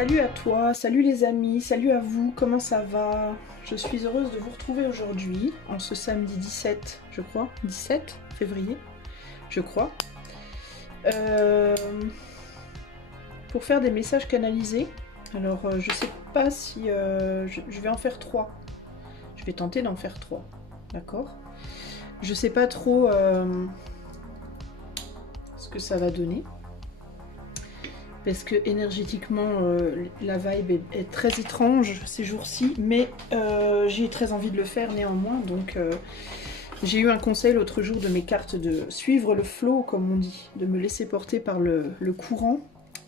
Salut à toi, salut les amis, salut à vous, comment ça va? Je suis heureuse de vous retrouver aujourd'hui, en ce samedi 17, je crois, 17 février, je crois, pour faire des messages canalisés. Alors, je sais pas si... je vais en faire 3. Je vais tenter d'en faire 3, d'accord? Je sais pas trop ce que ça va donner. Parce que énergétiquement, la vibe est très étrange ces jours-ci, mais j'ai très envie de le faire néanmoins. Donc j'ai eu un conseil l'autre jour de mes cartes de suivre le flow, comme on dit, de me laisser porter par le courant.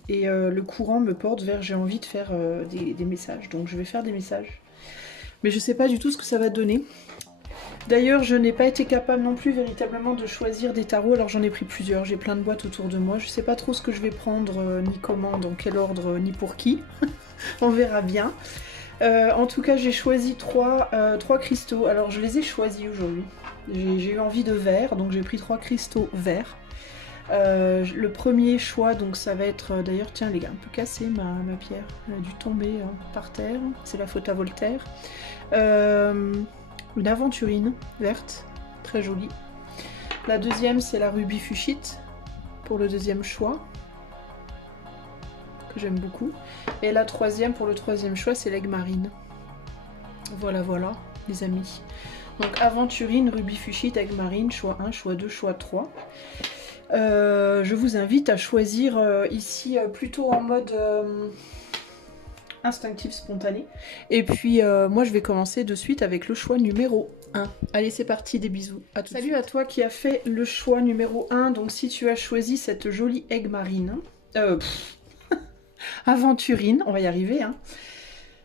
Et le courant me porte vers j'ai envie de faire des messages. Donc je vais faire des messages. Mais je sais pas du tout ce que ça va donner. D'ailleurs, je n'ai pas été capable non plus véritablement de choisir des tarots, alors j'en ai pris plusieurs, j'ai plein de boîtes autour de moi, je sais pas trop ce que je vais prendre, ni comment, dans quel ordre, ni pour qui, on verra bien. En tout cas, j'ai choisi trois cristaux, alors je les ai choisis aujourd'hui, j'ai eu envie de vert, donc j'ai pris 3 cristaux verts. Le premier choix, donc ça va être, d'ailleurs tiens, elle est un peu cassée ma pierre, elle a dû tomber par terre, c'est la faute à Voltaire. Une aventurine verte, très jolie. La deuxième, c'est la rubis fuchsite, pour le deuxième choix, que j'aime beaucoup. Et la troisième, pour le troisième choix, c'est l'aigle marine. Voilà, voilà, les amis. Donc aventurine, rubis fuchsite, aigle marine, choix 1, choix 2, choix 3. Je vous invite à choisir ici plutôt en mode... instinctif, spontané. Et puis moi je vais commencer de suite avec le choix numéro 1. Allez, c'est parti, des bisous. Salut à toi qui a fait le choix numéro 1. Donc si tu as choisi cette jolie aigle marine, aventurine, on va y arriver, hein.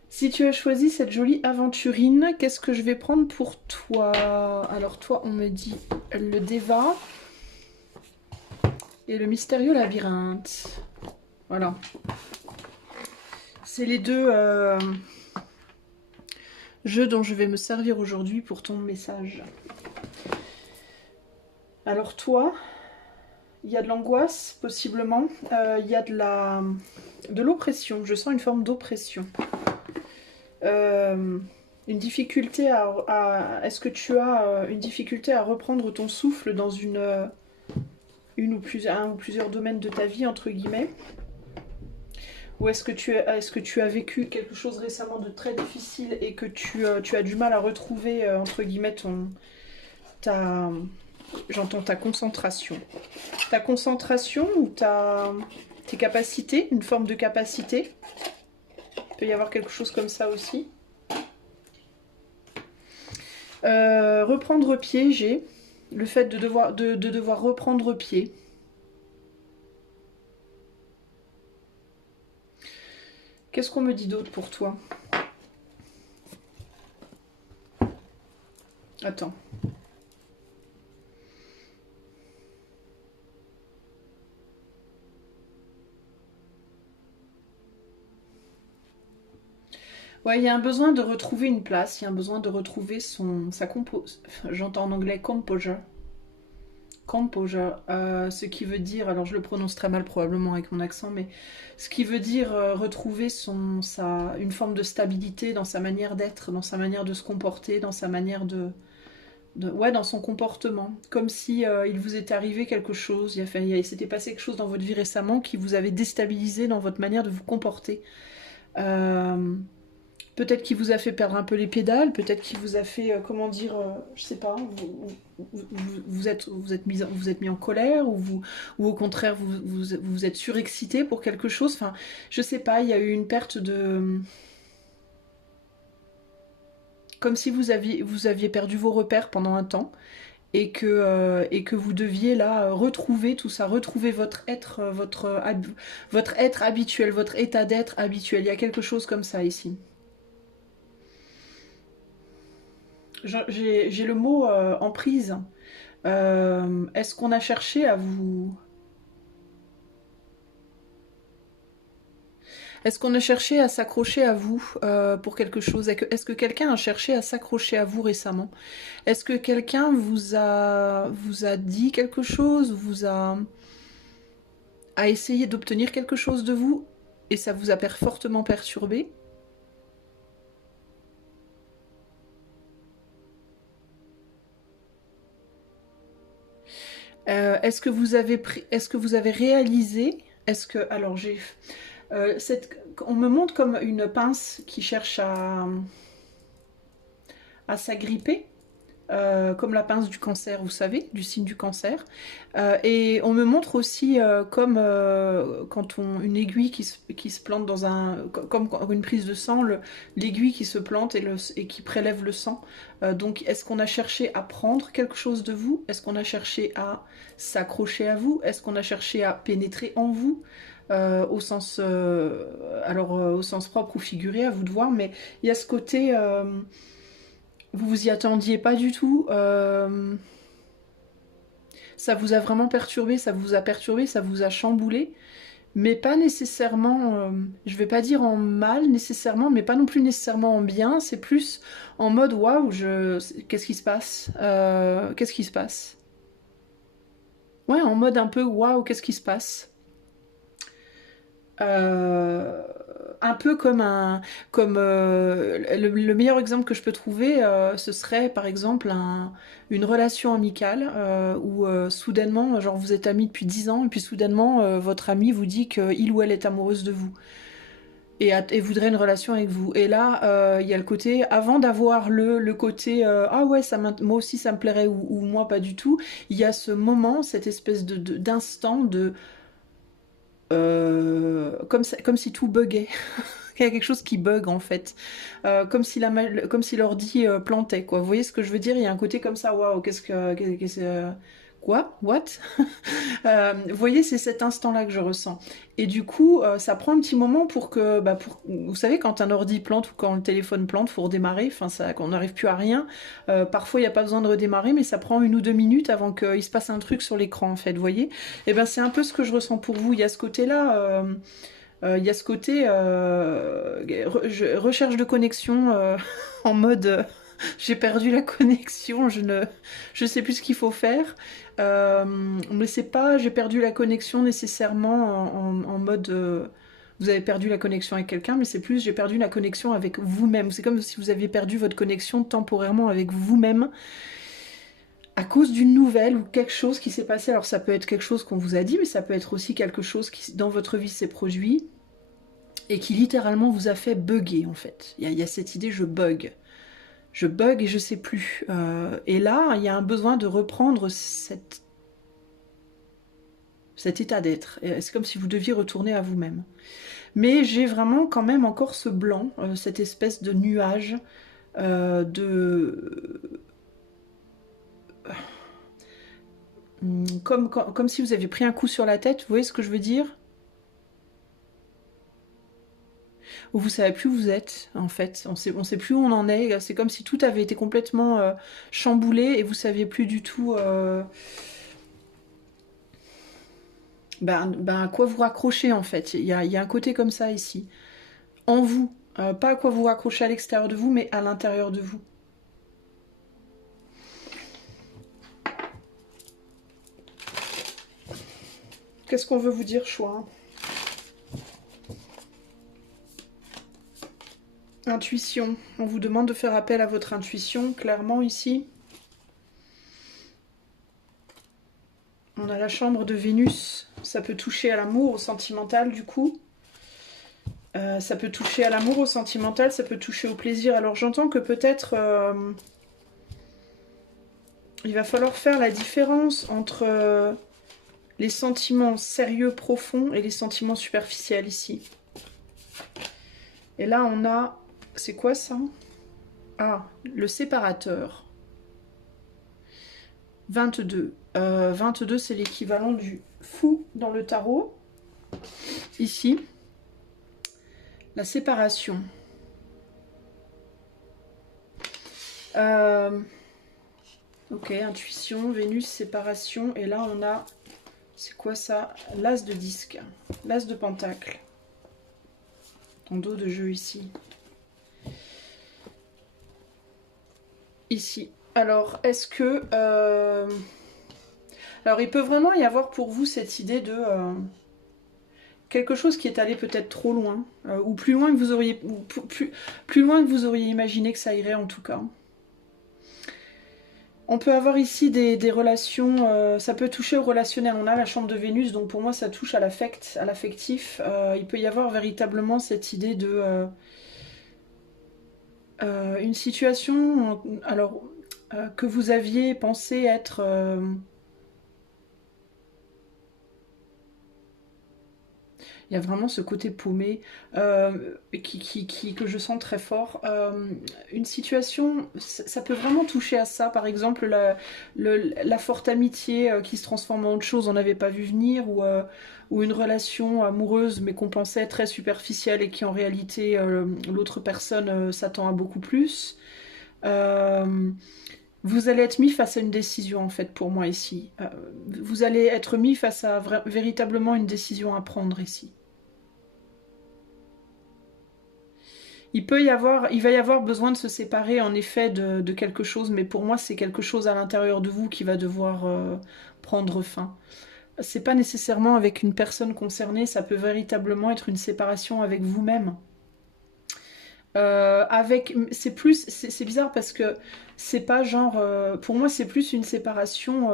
Si tu as choisi cette jolie aventurine, qu'est-ce que je vais prendre pour toi? Alors toi, on me dit le Deva et le mystérieux labyrinthe. Voilà. C'est les deux jeux dont je vais me servir aujourd'hui pour ton message. Alors toi, il y a de l'angoisse possiblement, il y a de l'oppression, je sens une forme d'oppression. Une difficulté est-ce que tu as une difficulté à reprendre ton souffle dans un ou plusieurs domaines de ta vie, entre guillemets? Ou est-ce que tu as vécu quelque chose récemment de très difficile et que tu as du mal à retrouver, entre guillemets, j'entends ta concentration. Ta concentration ou tes capacités, une forme de capacité. Il peut y avoir quelque chose comme ça aussi. Reprendre pied, j'ai le fait de devoir reprendre pied. Qu'est-ce qu'on me dit d'autre pour toi? Attends. Ouais, il y a un besoin de retrouver une place, il y a un besoin de retrouver sa compose. J'entends en anglais composure. Composure, ce qui veut dire, alors je le prononce très mal probablement avec mon accent, mais ce qui veut dire retrouver une forme de stabilité dans sa manière d'être, dans sa manière de se comporter, dans sa manière ouais, dans son comportement. Comme si il vous était arrivé quelque chose, il s'était passé quelque chose dans votre vie récemment qui vous avait déstabilisé dans votre manière de vous comporter. Peut-être qu'il vous a fait perdre un peu les pédales, peut-être qu'il vous a fait, comment dire, je sais pas, vous êtes mis en colère, ou au contraire vous êtes surexcité pour quelque chose. Enfin, je sais pas, il y a eu une perte de... Comme si vous aviez perdu vos repères pendant un temps, et que vous deviez là retrouver tout ça, retrouver votre être, votre être habituel, votre état d'être habituel. Il y a quelque chose comme ça ici. J'ai le mot emprise. Est-ce qu'on a cherché à vous... Est-ce qu'on a cherché à s'accrocher à vous pour quelque chose? Est-ce que quelqu'un a cherché à s'accrocher à vous récemment? Est-ce que quelqu'un vous a dit quelque chose, a essayé d'obtenir quelque chose de vous? et ça vous a fortement perturbé. Est-ce que vous avez réalisé, alors on me montre comme une pince qui cherche à s'agripper. Comme la pince du cancer, vous savez, du signe du cancer. Et on me montre aussi comme quand une aiguille qui se plante dans comme une prise de sang, l'aiguille qui se plante et qui prélève le sang. Donc est-ce qu'on a cherché à prendre quelque chose de vous? Est-ce qu'on a cherché à s'accrocher à vous? Est-ce qu'on a cherché à pénétrer en vous? Au sens au sens propre ou figuré, à vous de voir, mais il y a ce côté vous vous y attendiez pas du tout, ça vous a vraiment perturbé, ça vous a chamboulé, mais pas nécessairement, je vais pas dire en mal nécessairement, mais pas non plus nécessairement en bien, c'est plus en mode waouh, qu'est-ce qui se passe, qu'est-ce qui se passe, ouais, en mode un peu waouh, qu'est-ce qui se passe. Un peu comme le meilleur exemple que je peux trouver, ce serait par exemple une relation amicale où soudainement, genre vous êtes amis depuis 10 ans et puis soudainement votre ami vous dit qu'il ou elle est amoureuse de vous et voudrait une relation avec vous. Et là, il y a le côté, avant d'avoir le côté ah ouais, moi aussi ça me plairait ou moi pas du tout, il y a ce moment, cette espèce d'instant de comme si tout buguait. Il y a quelque chose qui bug en fait. Comme si l'ordi plantait, quoi. Vous voyez ce que je veux dire? Il y a un côté comme ça, waouh, quoi? What? Vous voyez, c'est cet instant-là que je ressens. Et du coup, ça prend un petit moment pour que, vous savez, quand un ordi plante ou quand le téléphone plante, faut redémarrer, enfin, qu'on n'arrive plus à rien. Parfois, il n'y a pas besoin de redémarrer, mais ça prend 1 ou 2 minutes avant qu'il se passe un truc sur l'écran, en fait, vous voyez? Et ben, c'est un peu ce que je ressens pour vous. Il y a ce côté-là. Il y a ce côté recherche de connexion en mode j'ai perdu la connexion, je sais plus ce qu'il faut faire. Mais c'est pas j'ai perdu la connexion nécessairement en mode vous avez perdu la connexion avec quelqu'un, mais c'est plus j'ai perdu la connexion avec vous-même. C'est comme si vous aviez perdu votre connexion temporairement avec vous-même à cause d'une nouvelle ou quelque chose qui s'est passé. Alors ça peut être quelque chose qu'on vous a dit, mais ça peut être aussi quelque chose qui dans votre vie s'est produit et qui littéralement vous a fait bugger en fait. Il y a cette idée je bug. Je bug et je sais plus. Et là, il y a un besoin de reprendre cet état d'être. C'est comme si vous deviez retourner à vous-même. Mais j'ai vraiment quand même encore ce blanc, cette espèce de nuage comme si vous aviez pris un coup sur la tête, vous voyez ce que je veux dire? Où vous savez plus où vous êtes, en fait. On sait plus où on en est. C'est comme si tout avait été complètement chamboulé et vous saviez plus du tout à quoi vous raccrocher, en fait. Il y a un côté comme ça ici. En vous. Pas à quoi vous raccrocher à l'extérieur de vous, mais à l'intérieur de vous. Qu'est-ce qu'on veut vous dire, choix? Intuition. On vous demande de faire appel à votre intuition, clairement, ici. On a la chambre de Vénus. Ça peut toucher à l'amour, au sentimental, du coup. Ça peut toucher à l'amour, au sentimental, ça peut toucher au plaisir. Alors j'entends que peut-être il va falloir faire la différence entre les sentiments sérieux, profonds et les sentiments superficiels ici. Et là on a... C'est quoi ça? Ah, le séparateur. 22. 22 c'est l'équivalent du fou dans le tarot. Ici. La séparation. Ok, intuition, Vénus, séparation. Et là, on a... C'est quoi ça? L'as de disque. L'as de pentacle. En dos de jeu ici. Ici. Alors, est-ce que... Alors, il peut vraiment y avoir pour vous cette idée de... quelque chose qui est allé peut-être trop loin, ou plus loin que vous auriez, plus loin que vous auriez imaginé que ça irait en tout cas. On peut avoir ici des relations, ça peut toucher au relationnel. On a la chambre de Vénus, donc pour moi ça touche à l'affect, à l'affectif. Il peut y avoir véritablement cette idée de une situation, alors que vous aviez pensé être il y a vraiment ce côté paumé que je sens très fort. Une situation, ça peut vraiment toucher à ça. Par exemple, la forte amitié qui se transforme en autre chose, on n'avait pas vu venir, ou une relation amoureuse mais qu'on pensait très superficielle et qui en réalité, l'autre personne s'attend à beaucoup plus. Vous allez être mis face à une décision en fait pour moi ici. Vous allez être mis face à véritablement une décision à prendre ici. Il va y avoir besoin de se séparer en effet de quelque chose, mais pour moi c'est quelque chose à l'intérieur de vous qui va devoir prendre fin. C'est pas nécessairement avec une personne concernée, ça peut véritablement être une séparation avec vous-même. C'est bizarre parce que c'est pas genre, pour moi c'est plus une séparation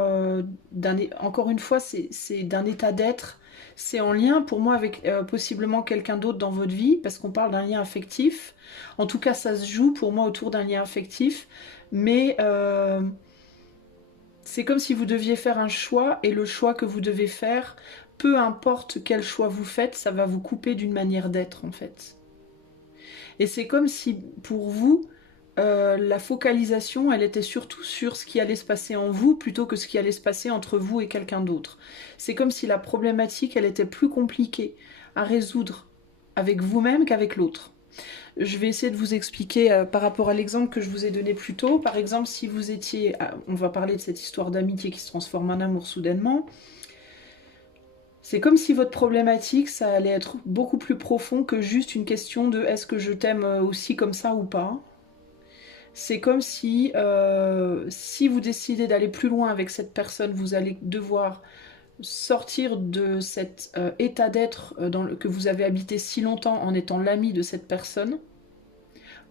encore une fois c'est d'un état d'être. C'est en lien pour moi avec possiblement quelqu'un d'autre dans votre vie parce qu'on parle d'un lien affectif. En tout cas ça se joue pour moi autour d'un lien affectif, mais c'est comme si vous deviez faire un choix et le choix que vous devez faire, peu importe quel choix vous faites, ça va vous couper d'une manière d'être en fait. Et c'est comme si, pour vous, la focalisation, elle était surtout sur ce qui allait se passer en vous, plutôt que ce qui allait se passer entre vous et quelqu'un d'autre. C'est comme si la problématique, elle était plus compliquée à résoudre avec vous-même qu'avec l'autre. Je vais essayer de vous expliquer par rapport à l'exemple que je vous ai donné plus tôt. Par exemple, si vous étiez... on va parler de cette histoire d'amitié qui se transforme en amour soudainement. C'est comme si votre problématique, ça allait être beaucoup plus profond que juste une question de est-ce que je t'aime aussi comme ça ou pas. C'est comme si, si vous décidez d'aller plus loin avec cette personne, vous allez devoir sortir de cet état d'être que vous avez habité si longtemps en étant l'ami de cette personne,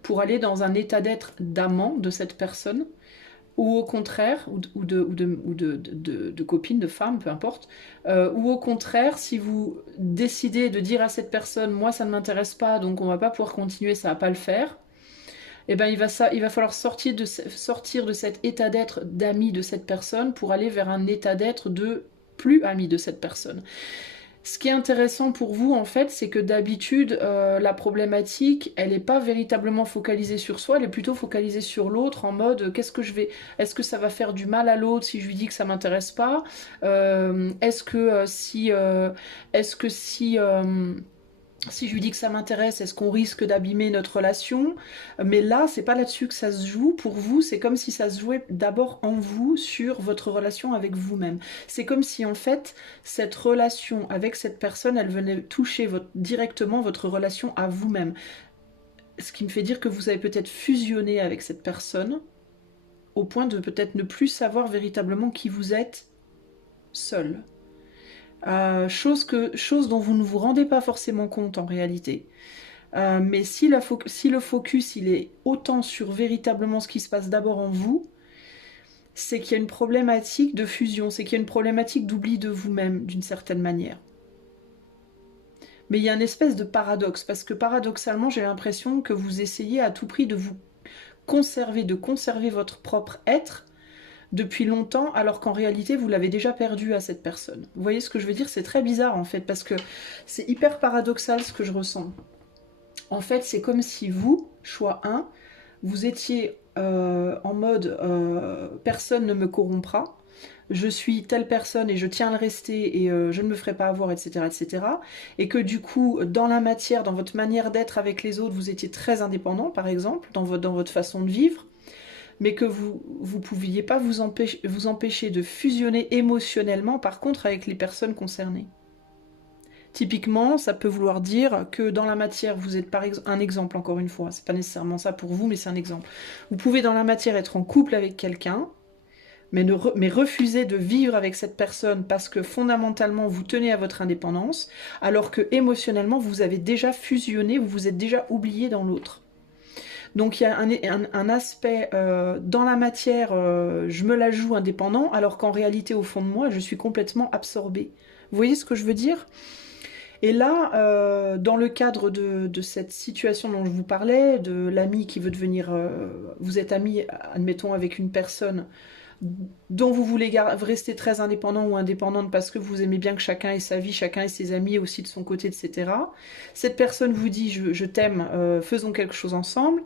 pour aller dans un état d'être d'amant de cette personne, ou au contraire, ou de copine, de femme, peu importe, ou au contraire, si vous décidez de dire à cette personne, moi ça ne m'intéresse pas, donc on va pas pouvoir continuer, ça va pas le faire, et ben il va falloir sortir de cet état d'être d'ami de cette personne pour aller vers un état d'être de plus ami de cette personne. Ce qui est intéressant pour vous, en fait, c'est que d'habitude, la problématique, elle n'est pas véritablement focalisée sur soi, elle est plutôt focalisée sur l'autre, en mode, est-ce que ça va faire du mal à l'autre si je lui dis que ça m'intéresse pas? Est-ce que si je lui dis que ça m'intéresse, est-ce qu'on risque d'abîmer notre relation? Mais là, c'est pas là-dessus que ça se joue. Pour vous, c'est comme si ça se jouait d'abord en vous, sur votre relation avec vous-même. C'est comme si, en fait, cette relation avec cette personne, elle venait toucher directement votre relation à vous-même. Ce qui me fait dire que vous avez peut-être fusionné avec cette personne, au point de peut-être ne plus savoir véritablement qui vous êtes seul. Chose dont vous ne vous rendez pas forcément compte en réalité. Mais si le focus il est autant sur véritablement ce qui se passe d'abord en vous, c'est qu'il y a une problématique de fusion, c'est qu'il y a une problématique d'oubli de vous-même d'une certaine manière. Mais il y a une espèce de paradoxe, parce que paradoxalement j'ai l'impression que vous essayez à tout prix de vous conserver, de conserver votre propre être, depuis longtemps, alors qu'en réalité, vous l'avez déjà perdu à cette personne. Vous voyez ce que je veux dire? C'est très bizarre, en fait, parce que c'est hyper paradoxal ce que je ressens. En fait, c'est comme si vous, choix 1, vous étiez en mode personne ne me corrompra, je suis telle personne et je tiens à le rester et je ne me ferai pas avoir, etc., etc. Et que du coup, dans la matière, dans votre manière d'être avec les autres, vous étiez très indépendant, par exemple, dans votre façon de vivre, mais que vous ne pouviez pas vous empêcher de fusionner émotionnellement, par contre, avec les personnes concernées. Typiquement, ça peut vouloir dire que dans la matière, vous êtes par exemple, un exemple encore une fois, c'est pas nécessairement ça pour vous, mais c'est un exemple. Vous pouvez dans la matière être en couple avec quelqu'un, mais refusez de vivre avec cette personne parce que fondamentalement vous tenez à votre indépendance, alors que émotionnellement vous avez déjà fusionné, vous vous êtes déjà oublié dans l'autre. Donc il y a un aspect dans la matière, je me la joue indépendant, alors qu'en réalité au fond de moi je suis complètement absorbée. Vous voyez ce que je veux dire? Et là, dans le cadre de cette situation dont je vous parlais, de l'ami qui veut devenir... vous êtes ami, admettons, avec une personne dont vous voulez rester très indépendant ou indépendante parce que vous aimez bien que chacun ait sa vie, chacun ait ses amis aussi de son côté, etc. Cette personne vous dit je t'aime, faisons quelque chose ensemble.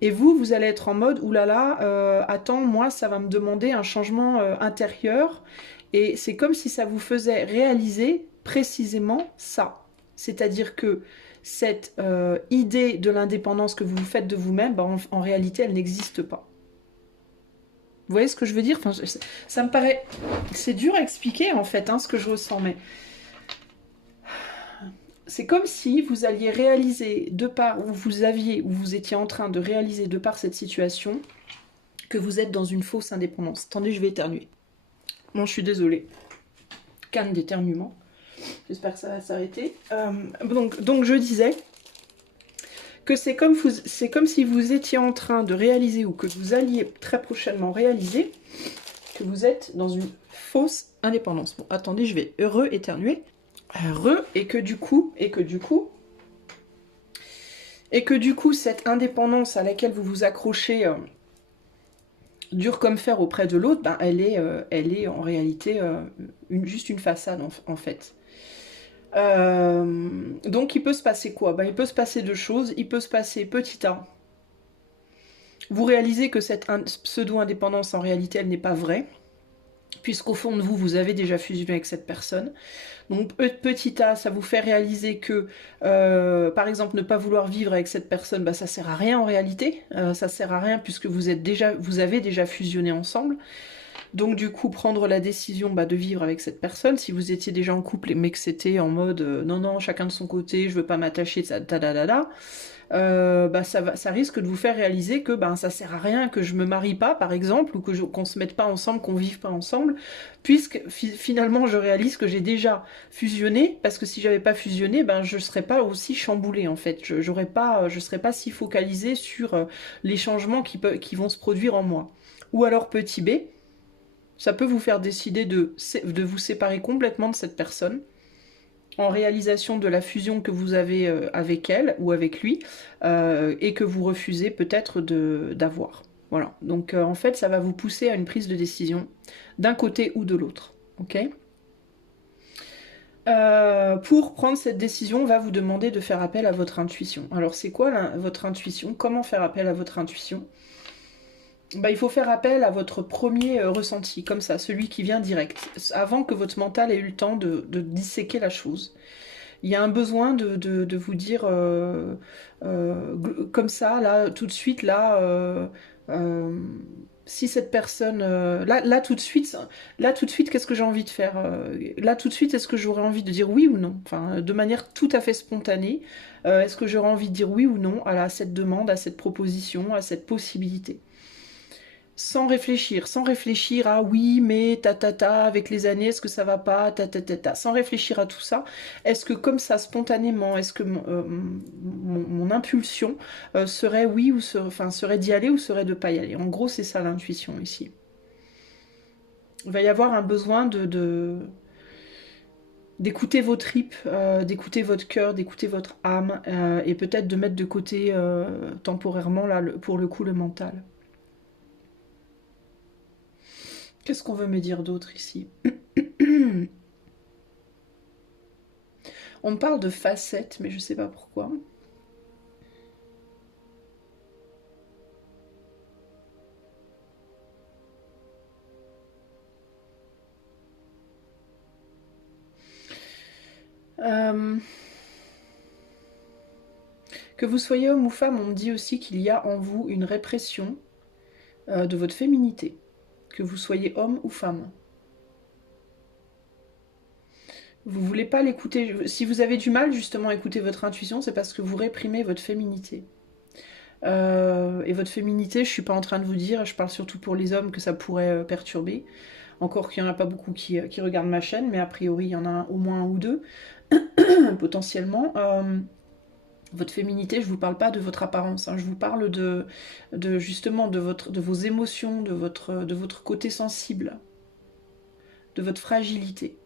Et vous allez être en mode oulala, attends, moi ça va me demander un changement intérieur. Et c'est comme si ça vous faisait réaliser précisément ça. C'est-à-dire que cette idée de l'indépendance que vous vous faites de vous-même, bah, en réalité elle n'existe pas. Vous voyez ce que je veux dire? Enfin, ça me paraît... C'est dur à expliquer, en fait, hein, ce que je ressens, mais... C'est comme si vous alliez réaliser, de par... où vous étiez en train de réaliser, de par cette situation, que vous êtes dans une fausse indépendance. Attendez, je vais éternuer. Bon, je suis désolée. Canne d'éternuement. J'espère que ça va s'arrêter. Donc, je disais... que c'est comme si vous étiez en train de réaliser, ou que vous alliez très prochainement réaliser, que vous êtes dans une fausse indépendance. Bon, attendez, je vais éternuer. Et que du coup, cette indépendance à laquelle vous vous accrochez, dure comme fer auprès de l'autre, ben, elle est en réalité juste une façade, en fait. Donc il peut se passer quoi? Ben, il peut se passer deux choses. Il peut se passer petit A. Vous réalisez que cette pseudo-indépendance, en réalité, elle n'est pas vraie, puisqu'au fond de vous, vous avez déjà fusionné avec cette personne. Donc petit A, ça vous fait réaliser que, par exemple, ne pas vouloir vivre avec cette personne, ben, ça sert à rien en réalité. Ça sert à rien puisque vous avez déjà fusionné ensemble. Donc du coup, prendre la décision de vivre avec cette personne, si vous étiez déjà en couple mais que c'était en mode non, chacun de son côté, je veux pas m'attacher, ça risque de vous faire réaliser que ça sert à rien que je me marie pas, par exemple, ou qu'on se mette pas ensemble, qu'on vive pas ensemble, puisque finalement je réalise que j'ai déjà fusionné, parce que si j'avais pas fusionné, je serais pas aussi chamboulée en fait, je serais pas si focalisée sur les changements qui vont se produire en moi. Ou alors petit B, ça peut vous faire décider de vous séparer complètement de cette personne, en réalisation de la fusion que vous avez avec elle ou avec lui, et que vous refusez peut-être d'avoir. Voilà, donc en fait ça va vous pousser à une prise de décision d'un côté ou de l'autre. Ok ? Pour prendre cette décision, on va vous demander de faire appel à votre intuition. Alors c'est quoi votre intuition? Comment faire appel à votre intuition? Il faut faire appel à votre premier ressenti, comme ça, celui qui vient direct, avant que votre mental ait eu le temps de disséquer la chose. Il y a un besoin de vous dire, comme ça, là, tout de suite, là, si cette personne... là, tout de suite, qu'est-ce que j'ai envie de faire? Là, tout de suite, est-ce que j'aurais envie de dire oui ou non? Enfin, de manière tout à fait spontanée, est-ce que j'aurais envie de dire oui ou non à cette demande, à cette proposition, à cette possibilité? Sans réfléchir à oui, mais avec les années, est-ce que ça va pas, sans réfléchir à tout ça. Est-ce que comme ça, spontanément, est-ce que mon impulsion serait oui, ou serait d'y aller ou serait de pas y aller? En gros, c'est ça l'intuition ici. Il va y avoir un besoin d'écouter vos tripes, d'écouter votre cœur, d'écouter votre âme, et peut-être de mettre de côté temporairement, là, pour le coup, le mental. Qu'est-ce qu'on veut me dire d'autre ici? On me parle de facettes, mais je sais pas pourquoi. Que vous soyez homme ou femme, on me dit aussi qu'il y a en vous une répression de votre féminité. Que vous soyez homme ou femme. Vous voulez pas l'écouter. Si vous avez du mal justement à écouter votre intuition, c'est parce que vous réprimez votre féminité. Et votre féminité, je suis pas en train de vous dire, je parle surtout pour les hommes que ça pourrait perturber. Encore qu'il n'y en a pas beaucoup qui regardent ma chaîne, mais a priori il y en a au moins un ou deux, potentiellement. Votre féminité, je vous parle pas de votre apparence, hein, je vous parle justement de vos émotions, de votre côté sensible, de votre fragilité.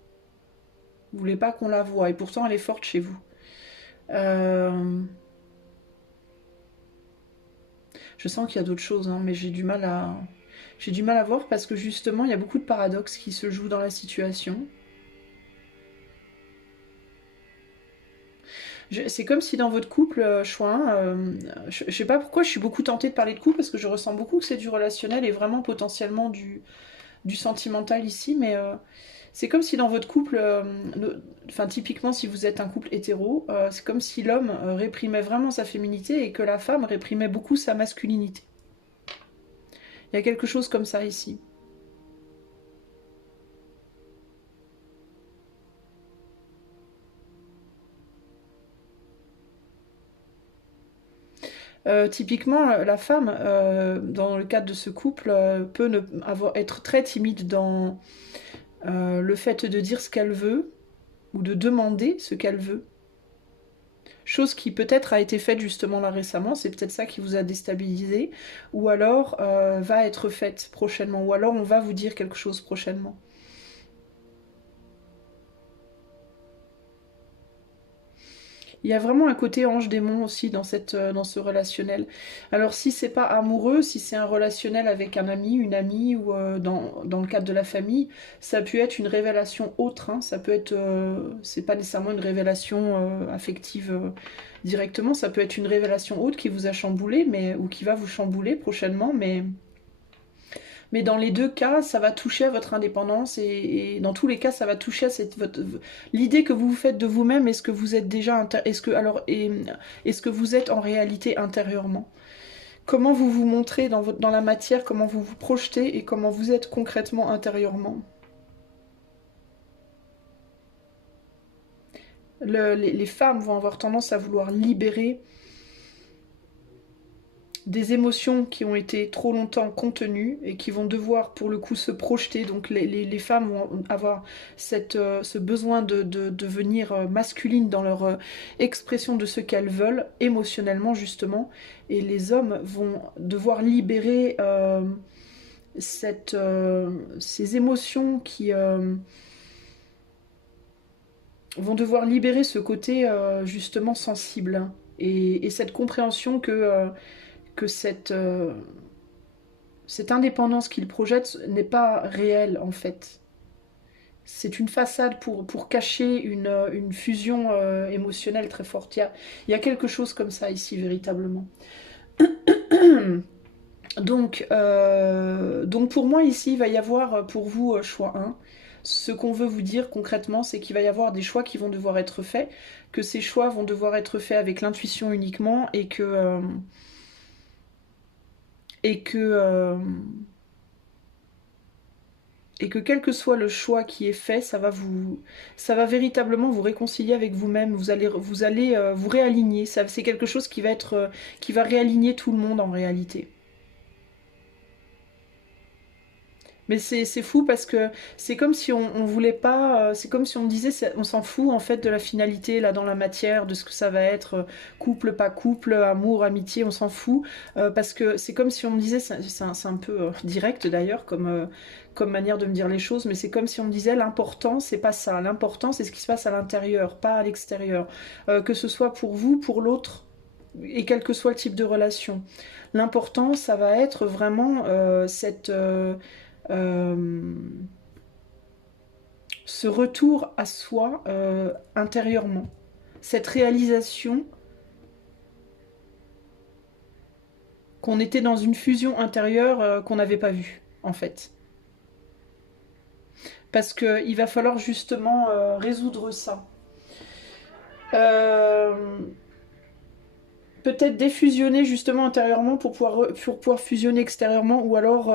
Vous voulez pas qu'on la voie, et pourtant elle est forte chez vous. Je sens qu'il y a d'autres choses, hein, mais j'ai du mal à voir parce que justement il y a beaucoup de paradoxes qui se jouent dans la situation. C'est comme si dans votre couple, Chouin, je sais pas pourquoi je suis beaucoup tentée de parler de couple parce que je ressens beaucoup que c'est du relationnel et vraiment potentiellement du sentimental ici, mais c'est comme si dans votre couple, enfin typiquement si vous êtes un couple hétéro, c'est comme si l'homme réprimait vraiment sa féminité et que la femme réprimait beaucoup sa masculinité. Il y a quelque chose comme ça ici. Typiquement, la femme, dans le cadre de ce couple, peut être très timide dans le fait de dire ce qu'elle veut ou de demander ce qu'elle veut. Chose qui peut-être a été faite justement là récemment, c'est peut-être ça qui vous a déstabilisé, ou alors va être faite prochainement, ou alors on va vous dire quelque chose prochainement. Il y a vraiment un côté ange-démon aussi dans ce relationnel. Alors si c'est pas amoureux, si c'est un relationnel avec un ami, une amie ou dans le cadre de la famille, ça peut être une révélation autre. Hein. Ça peut être, c'est pas nécessairement une révélation affective directement. Ça peut être une révélation autre qui vous a chamboulé, ou qui va vous chambouler prochainement, mais dans les deux cas, ça va toucher à votre indépendance et dans tous les cas, ça va toucher à l'idée que vous vous faites de vous-même. Est-ce que vous êtes déjà est-ce que vous êtes en réalité intérieurement? Comment vous vous montrez dans la matière, comment vous vous projetez et comment vous êtes concrètement intérieurement? Les femmes vont avoir tendance à vouloir libérer des émotions qui ont été trop longtemps contenues et qui vont devoir pour le coup se projeter. Donc les femmes vont avoir ce besoin de devenir masculines dans leur expression de ce qu'elles veulent, émotionnellement justement. Et les hommes vont devoir libérer ces émotions qui vont devoir libérer ce côté justement sensible. Et cette compréhension que cette indépendance qu'il projette n'est pas réelle en fait. C'est une façade pour cacher une fusion émotionnelle très forte. Il y a quelque chose comme ça ici véritablement. Donc pour moi ici il va y avoir pour vous choix 1. Ce qu'on veut vous dire concrètement, c'est qu'il va y avoir des choix qui vont devoir être faits, que ces choix vont devoir être faits avec l'intuition uniquement et que et que, et que quel que soit le choix qui est fait, ça va véritablement vous réconcilier avec vous-même. Vous allez vous réaligner. C'est quelque chose qui va réaligner tout le monde en réalité. Mais c'est fou parce que c'est comme si on voulait pas, c'est comme si on disait, on s'en fout en fait de la finalité là dans la matière, de ce que ça va être, couple, pas couple, amour, amitié, on s'en fout, parce que c'est comme si on me disait, c'est un peu direct d'ailleurs comme manière de me dire les choses, mais c'est comme si on me disait l'important c'est pas ça, l'important c'est ce qui se passe à l'intérieur, pas à l'extérieur, que ce soit pour vous, pour l'autre, et quel que soit le type de relation. L'important ça va être vraiment ce retour à soi intérieurement, cette réalisation qu'on était dans une fusion intérieure qu'on n'avait pas vue en fait. Parce qu'il va falloir justement résoudre ça. Peut-être défusionner justement intérieurement pour pouvoir fusionner extérieurement ou alors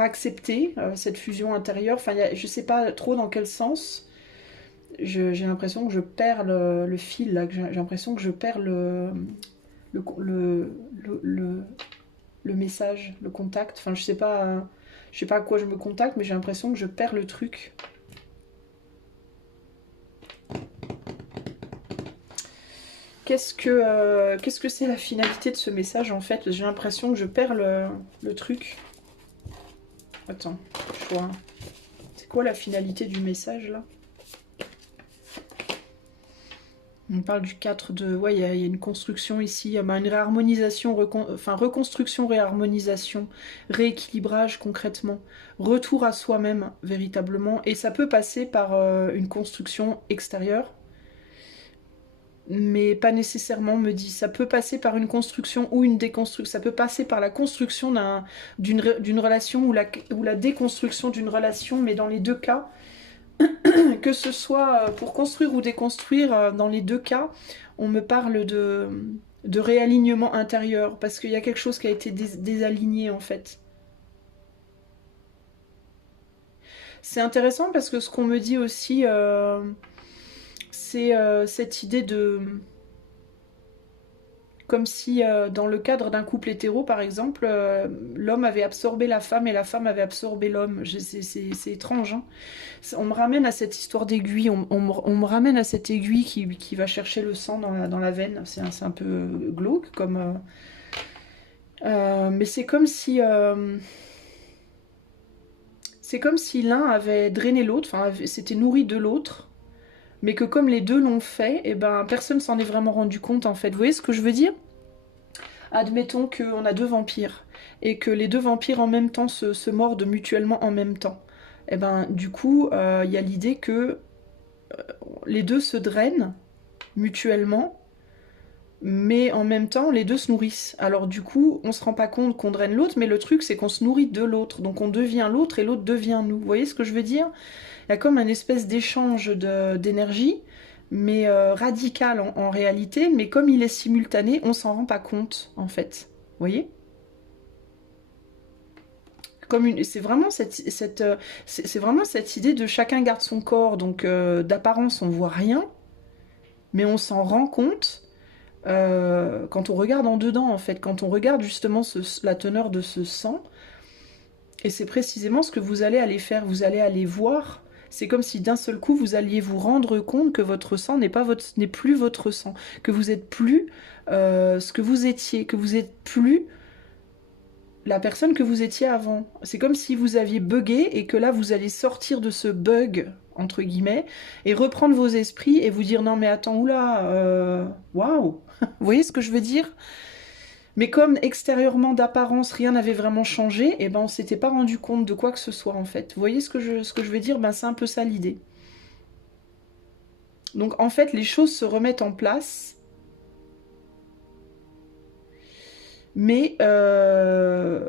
accepter cette fusion intérieure. Enfin, je sais pas trop dans quel sens. J'ai l'impression que je perds le fil là, j'ai l'impression que je perds le message, le contact. Enfin, je sais pas à quoi je me contacte, mais j'ai l'impression que je perds le truc. Qu'est-ce que c'est la finalité de ce message en fait? J'ai l'impression que je perds le truc. Attends, je vois. C'est quoi la finalité du message là? On parle du 4 de... Ouais, il y a une construction ici, une réharmonisation, reconstruction, réharmonisation, rééquilibrage concrètement, retour à soi-même véritablement. Et ça peut passer par une construction extérieure, mais pas nécessairement, me dit. Ça peut passer par une construction ou une déconstruction. Ça peut passer par la construction d'une relation ou la déconstruction d'une relation, mais dans les deux cas, que ce soit pour construire ou déconstruire, dans les deux cas, on me parle de réalignement intérieur, parce qu'il y a quelque chose qui a été désaligné en fait. C'est intéressant parce que ce qu'on me dit aussi, c'est cette idée de... Comme si dans le cadre d'un couple hétéro, par exemple, l'homme avait absorbé la femme et la femme avait absorbé l'homme. C'est étrange, hein. On me ramène à cette histoire d'aiguille, on me ramène à cette aiguille qui va chercher le sang dans la veine. C'est un peu glauque, comme... mais c'est comme si... c'est comme si l'un avait drainé l'autre, enfin s'était nourri de l'autre, mais que comme les deux l'ont fait, et ben personne s'en est vraiment rendu compte en fait. Vous voyez ce que je veux dire? Admettons qu'on a deux vampires, et que les deux vampires en même temps se mordent mutuellement en même temps. Et ben du coup, il y a l'idée que les deux se drainent mutuellement, mais en même temps, les deux se nourrissent. Alors du coup, on se rend pas compte qu'on draine l'autre, mais le truc, c'est qu'on se nourrit de l'autre. Donc on devient l'autre et l'autre devient nous. Vous voyez ce que je veux dire? Il y a comme une espèce d'échange d'énergie, mais radical en réalité, mais comme il est simultané, on s'en rend pas compte, en fait. Vous voyez? C'est vraiment c'est vraiment cette idée de chacun garde son corps, donc d'apparence on voit rien, mais on s'en rend compte quand on regarde en dedans en fait, quand on regarde justement la teneur de ce sang, et c'est précisément ce que vous allez aller faire, vous allez aller voir, c'est comme si d'un seul coup vous alliez vous rendre compte que votre sang n'est plus votre sang, que vous êtes plus ce que vous étiez, que vous êtes plus la personne que vous étiez avant. C'est comme si vous aviez bugué et que là vous allez sortir de ce bug entre guillemets et reprendre vos esprits et vous dire non mais attends oula waouh vous voyez ce que je veux dire? Mais comme extérieurement d'apparence rien n'avait vraiment changé, et ben on s'était pas rendu compte de quoi que ce soit en fait. Vous voyez ce que je veux dire? Ben c'est un peu ça l'idée. Donc en fait les choses se remettent en place, mais en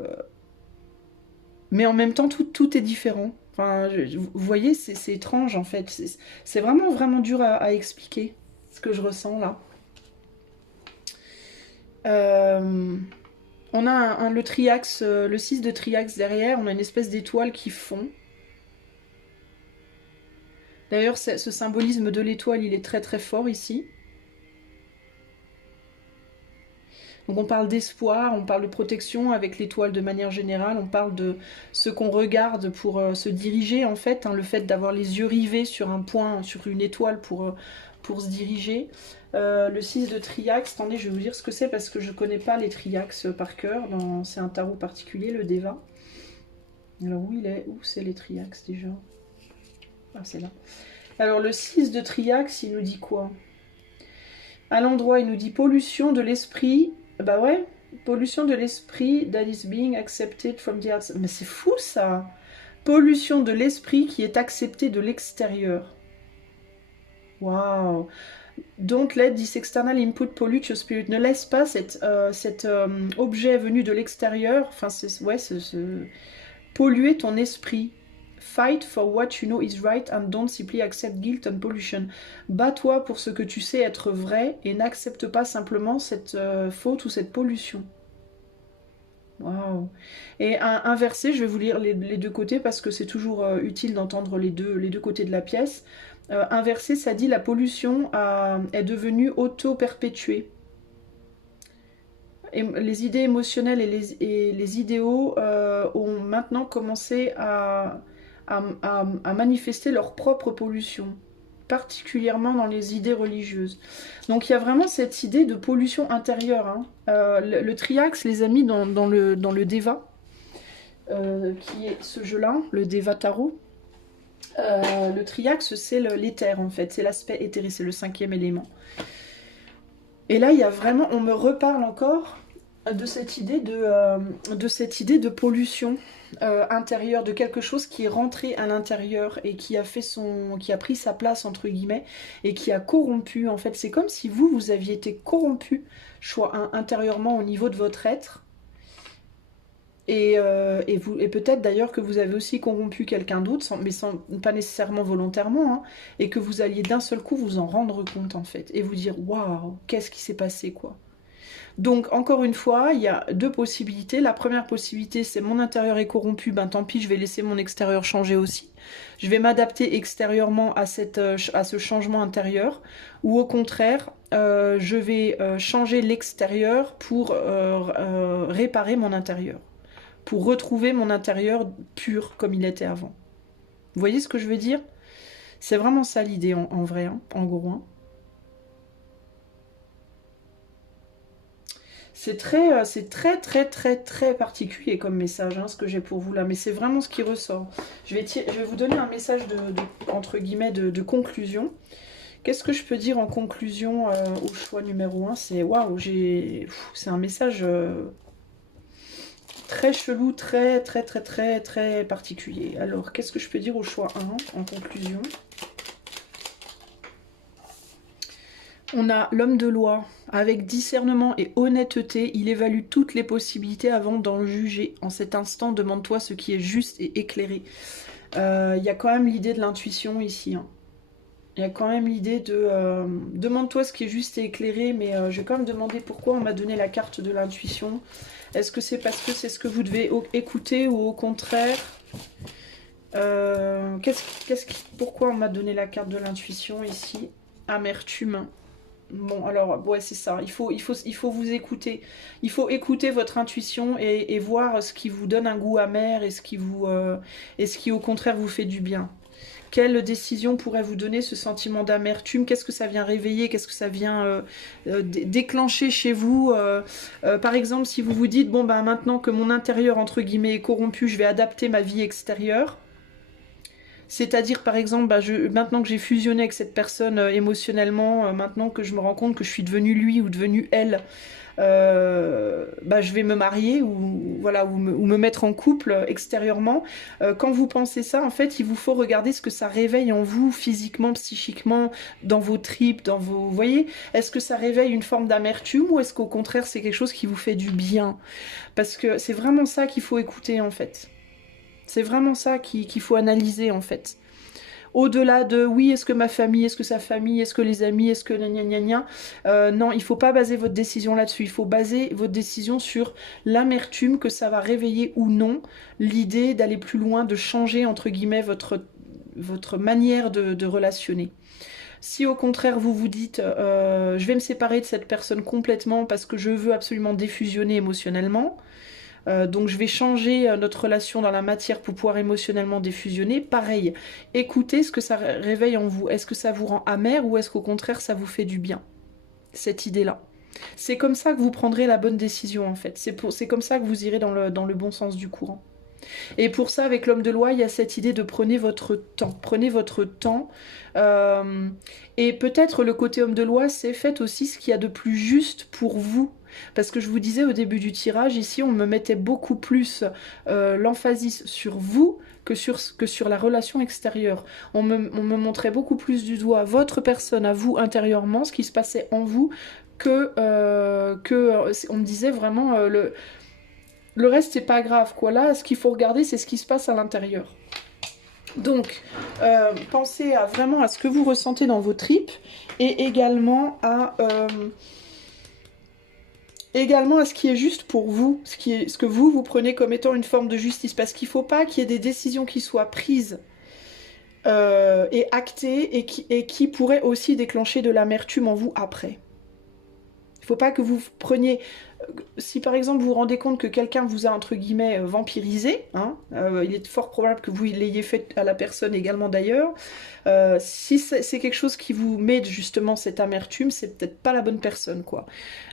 même temps tout est différent. Enfin, vous voyez, c'est étrange en fait. C'est vraiment vraiment dur à expliquer ce que je ressens là. On a le triaxe, le 6 de triaxe derrière, on a une espèce d'étoile qui fond. D'ailleurs, ce symbolisme de l'étoile, il est très très fort ici. Donc on parle d'espoir, on parle de protection avec l'étoile de manière générale, on parle de ce qu'on regarde pour se diriger en fait, hein, le fait d'avoir les yeux rivés sur un point, sur une étoile pour se diriger. Le 6 de triaxe, attendez, je vais vous dire ce que c'est parce que je ne connais pas les triaxes par cœur, c'est un tarot particulier, le Deva. Alors où c'est les triaxes déjà? Ah, c'est là. Alors le 6 de triaxe, il nous dit quoi? À l'endroit, il nous dit pollution de l'esprit. Bah ouais, pollution de l'esprit that is being accepted from the outside. Mais c'est fou ça! Pollution de l'esprit qui est acceptée de l'extérieur. Waouh! Don't let this external input pollute your spirit. Ne laisse pas cet objet venu de l'extérieur, enfin, polluer ton esprit. Fight for what you know is right and don't simply accept guilt and pollution. Bats-toi pour ce que tu sais être vrai et n'accepte pas simplement cette faute ou cette pollution. Waouh! Et inversé, je vais vous lire les deux côtés parce que c'est toujours utile d'entendre les deux côtés de la pièce. Inversé, ça dit la pollution est devenue auto-perpétuée. les idées émotionnelles et les idéaux ont maintenant commencé à manifester leur propre pollution, particulièrement dans les idées religieuses. Donc il y a vraiment cette idée de pollution intérieure. Hein. Le triaxe, les amis, dans le Deva, qui est ce jeu-là, le Deva Tarot, le triaxe, c'est l'éther en fait, c'est l'aspect éthéré, c'est le 5e élément. Et là, il y a vraiment, on me reparle encore de cette idée de pollution intérieure, de quelque chose qui est rentré à l'intérieur et qui a pris sa place entre guillemets et qui a corrompu. En fait, c'est comme si vous aviez été corrompu, intérieurement au niveau de votre être. Et peut-être d'ailleurs que vous avez aussi corrompu quelqu'un d'autre, mais pas nécessairement volontairement, hein, et que vous alliez d'un seul coup vous en rendre compte en fait, et vous dire waouh, qu'est-ce qui s'est passé quoi. Donc encore une fois, il y a deux possibilités. La première possibilité, c'est mon intérieur est corrompu, ben tant pis, je vais laisser mon extérieur changer aussi. Je vais m'adapter extérieurement à ce changement intérieur, ou au contraire, je vais changer l'extérieur pour réparer mon intérieur, pour retrouver mon intérieur pur comme il était avant. Vous voyez ce que je veux dire? C'est vraiment ça l'idée en vrai, hein, en gros. Hein. C'est très particulier comme message, hein, ce que j'ai pour vous là, mais c'est vraiment ce qui ressort. Je vais vous donner un message entre guillemets, de conclusion. Qu'est-ce que je peux dire en conclusion au choix numéro 1? C'est waouh, c'est un message très chelou, très particulier. Alors, qu'est-ce que je peux dire au choix 1 en conclusion? On a l'homme de loi. Avec discernement et honnêteté, il évalue toutes les possibilités avant d'en juger. En cet instant, demande-toi ce qui est juste et éclairé. Il y a quand même l'idée de l'intuition ici. Hein. Il y a quand même l'idée de... demande-toi ce qui est juste et éclairé, mais je vais quand même demander pourquoi on m'a donné la carte de l'intuition. Est-ce que c'est parce que c'est ce que vous devez écouter ou au contraire pourquoi on m'a donné la carte de l'intuition ici? Amertume. Bon, alors, ouais, c'est ça. Il faut vous écouter. Il faut écouter votre intuition et voir ce qui vous donne un goût amer et ce qui, au contraire, vous fait du bien. Quelle décision pourrait vous donner ce sentiment d'amertume? Qu'est-ce que ça vient réveiller? Qu'est-ce que ça vient déclencher chez vous? Par exemple, si vous vous dites, bon, ben maintenant que mon intérieur, entre guillemets, est corrompu, je vais adapter ma vie extérieure. C'est-à-dire, par exemple, maintenant que j'ai fusionné avec cette personne émotionnellement, maintenant que je me rends compte que je suis devenue lui ou devenue elle, je vais me marier ou, voilà, ou me mettre en couple extérieurement. Quand vous pensez ça, en fait, il vous faut regarder ce que ça réveille en vous, physiquement, psychiquement, dans vos tripes, dans vos... Vous voyez, est-ce que ça réveille une forme d'amertume ou est-ce qu'au contraire, c'est quelque chose qui vous fait du bien? Parce que c'est vraiment ça qu'il faut écouter, en fait. C'est vraiment ça qu'il faut analyser en fait. Au-delà de oui, est-ce que ma famille, est-ce que sa famille, est-ce que les amis, est-ce que gna gna gna, non, il ne faut pas baser votre décision là-dessus. Il faut baser votre décision sur l'amertume que ça va réveiller ou non, l'idée d'aller plus loin, de changer entre guillemets votre manière de relationner. Si au contraire vous vous dites je vais me séparer de cette personne complètement parce que je veux absolument défusionner émotionnellement, donc je vais changer notre relation dans la matière pour pouvoir émotionnellement défusionner. Pareil, écoutez ce que ça réveille en vous. Est-ce que ça vous rend amer ou est-ce qu'au contraire ça vous fait du bien? Cette idée-là. C'est comme ça que vous prendrez la bonne décision en fait. C'est comme ça que vous irez dans le bon sens du courant. Et pour ça, avec l'homme de loi, il y a cette idée de prenez votre temps. Prenez votre temps. Et peut-être le côté homme de loi, c'est faites aussi ce qu'il y a de plus juste pour vous. Parce que je vous disais au début du tirage, ici, on me mettait beaucoup plus l'emphasis sur vous que sur la relation extérieure. On me montrait beaucoup plus du doigt votre personne à vous intérieurement, ce qui se passait en vous, que on me disait vraiment... Le reste, c'est pas grave, quoi. Là, ce qu'il faut regarder, c'est ce qui se passe à l'intérieur. Donc, pensez vraiment à ce que vous ressentez dans vos tripes et également à ce qui est juste pour vous, ce que vous prenez comme étant une forme de justice. Parce qu'il ne faut pas qu'il y ait des décisions qui soient prises et actées et qui pourraient aussi déclencher de l'amertume en vous après. Il ne faut pas que vous preniez si par exemple vous vous rendez compte que quelqu'un vous a entre guillemets vampirisé, hein, il est fort probable que vous l'ayez fait à la personne également d'ailleurs. Si c'est quelque chose qui vous met justement cette amertume, c'est peut-être pas la bonne personne, quoi.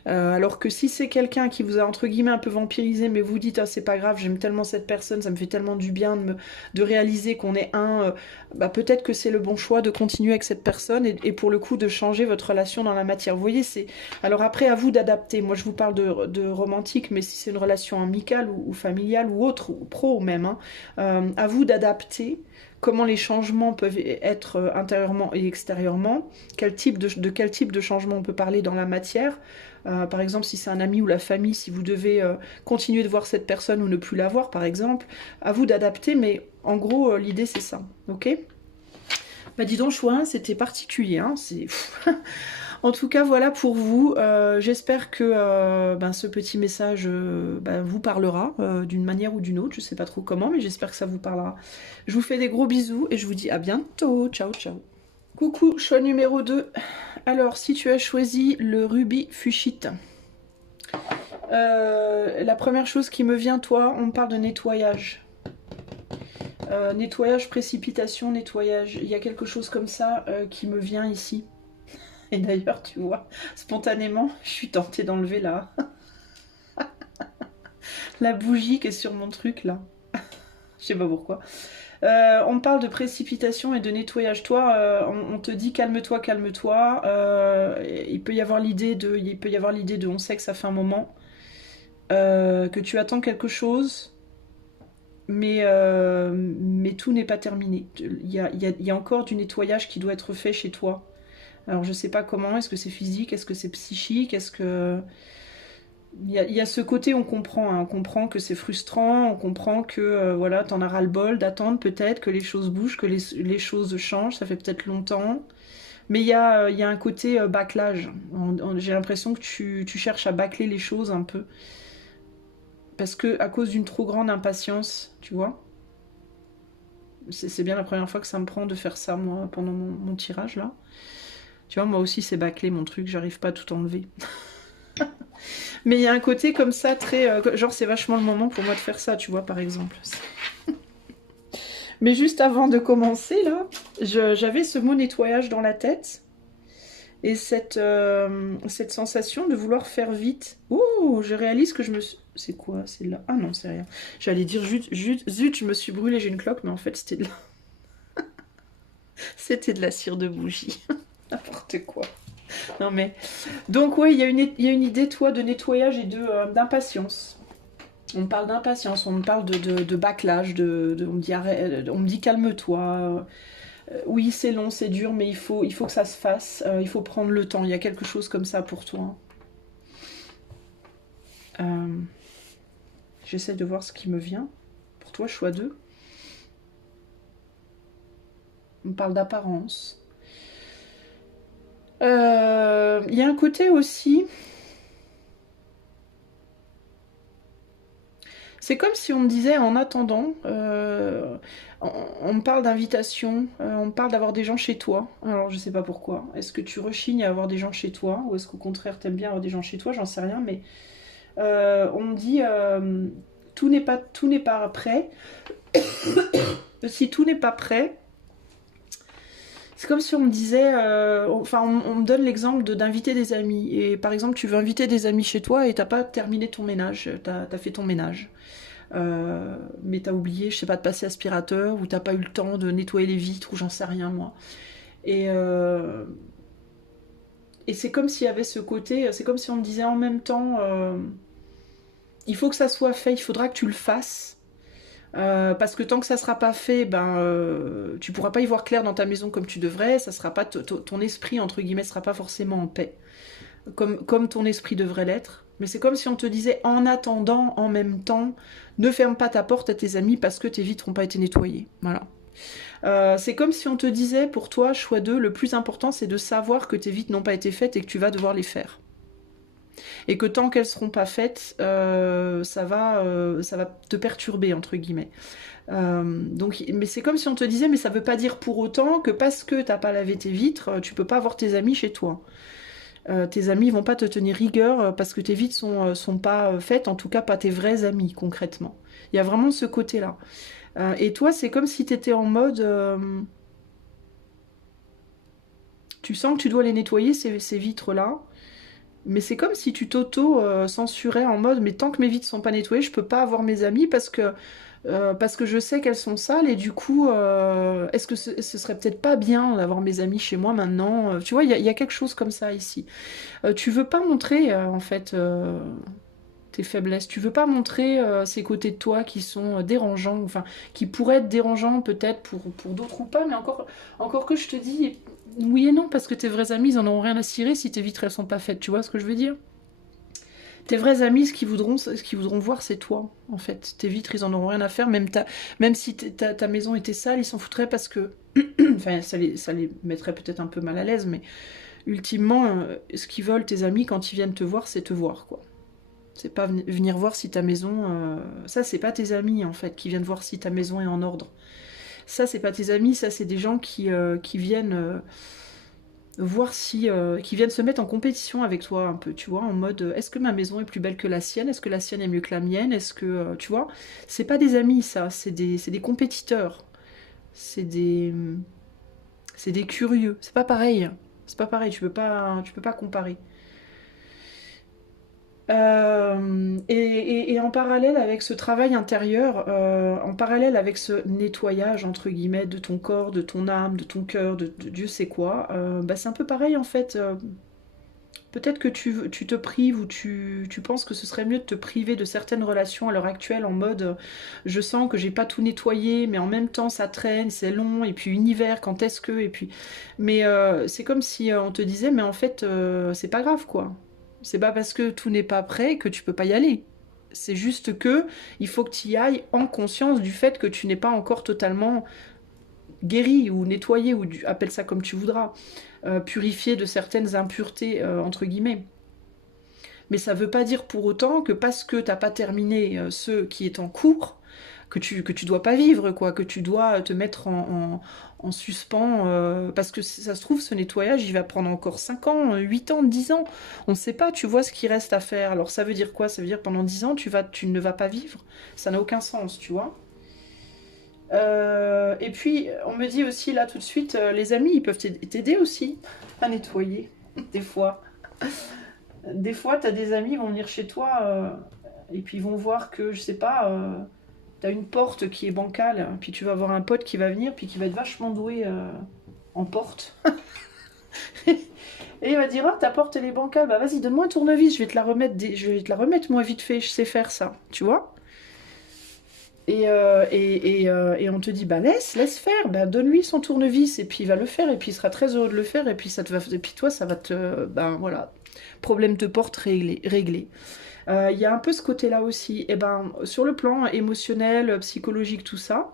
Alors que si c'est quelqu'un qui vous a entre guillemets un peu vampirisé, mais vous dites ah, c'est pas grave, j'aime tellement cette personne, ça me fait tellement du bien de réaliser qu'on est un, bah, peut-être que c'est le bon choix de continuer avec cette personne et pour le coup de changer votre relation dans la matière. Vous voyez, c'est alors après à vous d'adapter. Moi je vous parle de romantique, mais si c'est une relation amicale ou familiale ou autre, ou pro même, hein, à vous d'adapter. Comment les changements peuvent être intérieurement et extérieurement, quel type quel type de changement on peut parler dans la matière. Par exemple, si c'est un ami ou la famille, si vous devez continuer de voir cette personne ou ne plus la voir, par exemple, à vous d'adapter, mais en gros, l'idée c'est ça, ok? Bah dis donc, choix, c'était particulier, hein, c'est... En tout cas, voilà pour vous. J'espère que ben, ce petit message ben, vous parlera d'une manière ou d'une autre. Je sais pas trop comment, mais j'espère que ça vous parlera. Je vous fais des gros bisous et je vous dis à bientôt. Ciao, ciao. Coucou, choix numéro 2. Alors, si tu as choisi le rubis fuchsite, la première chose qui me vient, toi, on me parle de nettoyage. Nettoyage, précipitation, nettoyage. Il y a quelque chose comme ça qui me vient ici. Et d'ailleurs, tu vois, spontanément, je suis tentée d'enlever la bougie qui est sur mon truc, là. Je sais pas pourquoi. On me parle de précipitation et de nettoyage. Toi, on te dit calme-toi, calme-toi. Il peut y avoir l'idée de on sait que ça fait un moment, que tu attends quelque chose, mais tout n'est pas terminé. Il y a encore du nettoyage qui doit être fait chez toi. Alors je sais pas comment, est-ce que c'est physique, est-ce que c'est psychique, est-ce que... Il y a ce côté, on comprend, hein, on comprend que c'est frustrant, on comprend que voilà, t'en as ras-le-bol d'attendre peut-être que les choses bougent, que les choses changent, ça fait peut-être longtemps. Mais il y a un côté bâclage. J'ai l'impression que tu cherches à bâcler les choses un peu. Parce que à cause d'une trop grande impatience, tu vois. C'est bien la première fois que ça me prend de faire ça, moi, pendant mon tirage, là. Tu vois, moi aussi, c'est bâclé, mon truc, j'arrive pas à tout enlever. Mais il y a un côté comme ça, très... genre, c'est vachement le moment pour moi de faire ça, tu vois, par exemple. Mais juste avant de commencer, là, j'avais ce mot nettoyage dans la tête. Et cette sensation de vouloir faire vite. Oh, je réalise que je me suis... C'est quoi? C'est là? Ah non, c'est rien. J'allais dire, zut, je me suis brûlée, j'ai une cloque, mais en fait, c'était de la... c'était de la cire de bougie. N'importe quoi. Non mais... Donc ouais, il y a une idée, toi, de nettoyage et d'impatience. On me parle d'impatience, on me parle de bâclage, on me dit calme-toi. Oui, c'est long, c'est dur, mais il faut que ça se fasse. Il faut prendre le temps. Il y a quelque chose comme ça pour toi. J'essaie de voir ce qui me vient. Pour toi, choix 2. On me parle d'apparence. Il y a un côté aussi... C'est comme si on me disait en attendant, on me parle d'invitation, on me parle d'avoir des gens chez toi. Alors je sais pas pourquoi. Est-ce que tu rechignes à avoir des gens chez toi ou est-ce qu'au contraire t'aimes bien avoir des gens chez toi? J'en sais rien, mais on me dit tout n'est pas prêt. Si tout n'est pas prêt, c'est comme si on me disait, enfin on me donne l'exemple d'inviter des amis. Et par exemple tu veux inviter des amis chez toi et t'as pas terminé ton ménage, t'as fait ton ménage. Mais t'as oublié, je sais pas, de passer aspirateur ou t'as pas eu le temps de nettoyer les vitres ou j'en sais rien moi. Et c'est comme s'il y avait ce côté, c'est comme si on me disait en même temps, il faut que ça soit fait, il faudra que tu le fasses. Parce que tant que ça sera pas fait, tu pourras pas y voir clair dans ta maison comme tu devrais, ça sera pas ton esprit entre guillemets sera pas forcément en paix, comme ton esprit devrait l'être. Mais c'est comme si on te disait en attendant, en même temps, ne ferme pas ta porte à tes amis parce que tes vitres n'ont pas été nettoyées. Voilà. C'est comme si on te disait pour toi, choix 2, le plus important c'est de savoir que tes vitres n'ont pas été faites et que tu vas devoir les faire. Et que tant qu'elles seront pas faites, ça va te perturber, entre guillemets. Mais c'est comme si on te disait, mais ça veut pas dire pour autant que parce que t'as pas lavé tes vitres, tu peux pas avoir tes amis chez toi. tes amis vont pas te tenir rigueur parce que tes vides sont pas faites, en tout cas pas tes vrais amis concrètement. Il y a vraiment ce côté-là. Et toi, c'est comme si tu étais en mode... tu sens que tu dois les nettoyer, ces vitres-là. Mais c'est comme si tu t'auto-censurais en mode, mais tant que mes vitres sont pas nettoyées, je peux pas avoir mes amis parce que je sais qu'elles sont sales et du coup, est-ce que ce serait peut-être pas bien d'avoir mes amis chez moi maintenant? Tu vois, il y a quelque chose comme ça ici. Tu veux pas montrer, en fait, tes faiblesses. Tu veux pas montrer ces côtés de toi qui sont dérangeants, enfin, qui pourraient être dérangeants peut-être pour d'autres ou pas, mais encore que je te dis oui et non, parce que tes vrais amis, ils en auront rien à cirer si tes vitres, elles sont pas faites. Tu vois ce que je veux dire? Tes vrais amis, ce qu'ils voudront voir, c'est toi, en fait. Tes vitres, ils en auront rien à faire. Même si ta maison était sale, ils s'en foutraient parce que... enfin, ça les mettrait peut-être un peu mal à l'aise, mais ultimement, ce qu'ils veulent, tes amis, quand ils viennent te voir, c'est te voir, quoi. C'est pas venir voir si ta maison... Ça, c'est pas tes amis, en fait, qui viennent voir si ta maison est en ordre. Ça, c'est pas tes amis, ça, c'est des gens qui viennent... voir si... qui viennent se mettre en compétition avec toi un peu, tu vois, en mode est-ce que ma maison est plus belle que la sienne? Est-ce que la sienne est mieux que la mienne? Est-ce que... tu vois, c'est pas des amis, ça, c'est des compétiteurs. C'est des... c'est des curieux. C'est pas pareil. C'est pas pareil, tu peux pas comparer. Et en parallèle avec ce travail intérieur, en parallèle avec ce nettoyage entre guillemets de ton corps, de ton âme, de ton cœur, de Dieu sait quoi, bah c'est un peu pareil en fait. Peut-être que tu te prives ou tu penses que ce serait mieux de te priver de certaines relations à l'heure actuelle en mode je sens que j'ai pas tout nettoyé, mais en même temps ça traîne, c'est long, et puis univers, quand est-ce que, et puis. Mais c'est comme si on te disait, mais en fait c'est pas grave quoi. C'est pas parce que tout n'est pas prêt que tu peux pas y aller. C'est juste que il faut que tu y ailles en conscience du fait que tu n'es pas encore totalement guéri ou nettoyé, ou appelle ça comme tu voudras, purifié de certaines impuretés, entre guillemets. Mais ça veut pas dire pour autant que parce que t'as pas terminé ce qui est en cours, que tu dois pas vivre, quoi, que tu dois te mettre en suspens, parce que ça se trouve, ce nettoyage, il va prendre encore 5 ans, 8 ans, 10 ans. On ne sait pas, tu vois ce qu'il reste à faire. Alors ça veut dire quoi? Ça veut dire pendant 10 ans, tu ne vas pas vivre. Ça n'a aucun sens, tu vois. Et puis, on me dit aussi, là, tout de suite, les amis, ils peuvent t'aider aussi à nettoyer, des fois. Des fois, t'as des amis, ils vont venir chez toi, et puis ils vont voir que, je sais pas, t'as une porte qui est bancale, puis tu vas avoir un pote qui va venir, puis qui va être vachement doué en porte. Et il va dire, ah, ta porte, elle est bancale, bah vas-y, donne-moi un tournevis, je vais te la remettre, je vais te la remettre, moi, vite fait, je sais faire ça, tu vois. Et on te dit, bah laisse faire, bah donne-lui son tournevis, et puis il va le faire, et puis il sera très heureux de le faire, et puis et puis toi, ça va te, ben voilà, problème de porte réglé. Il y a un peu ce côté-là aussi. Et ben sur le plan émotionnel, psychologique, tout ça,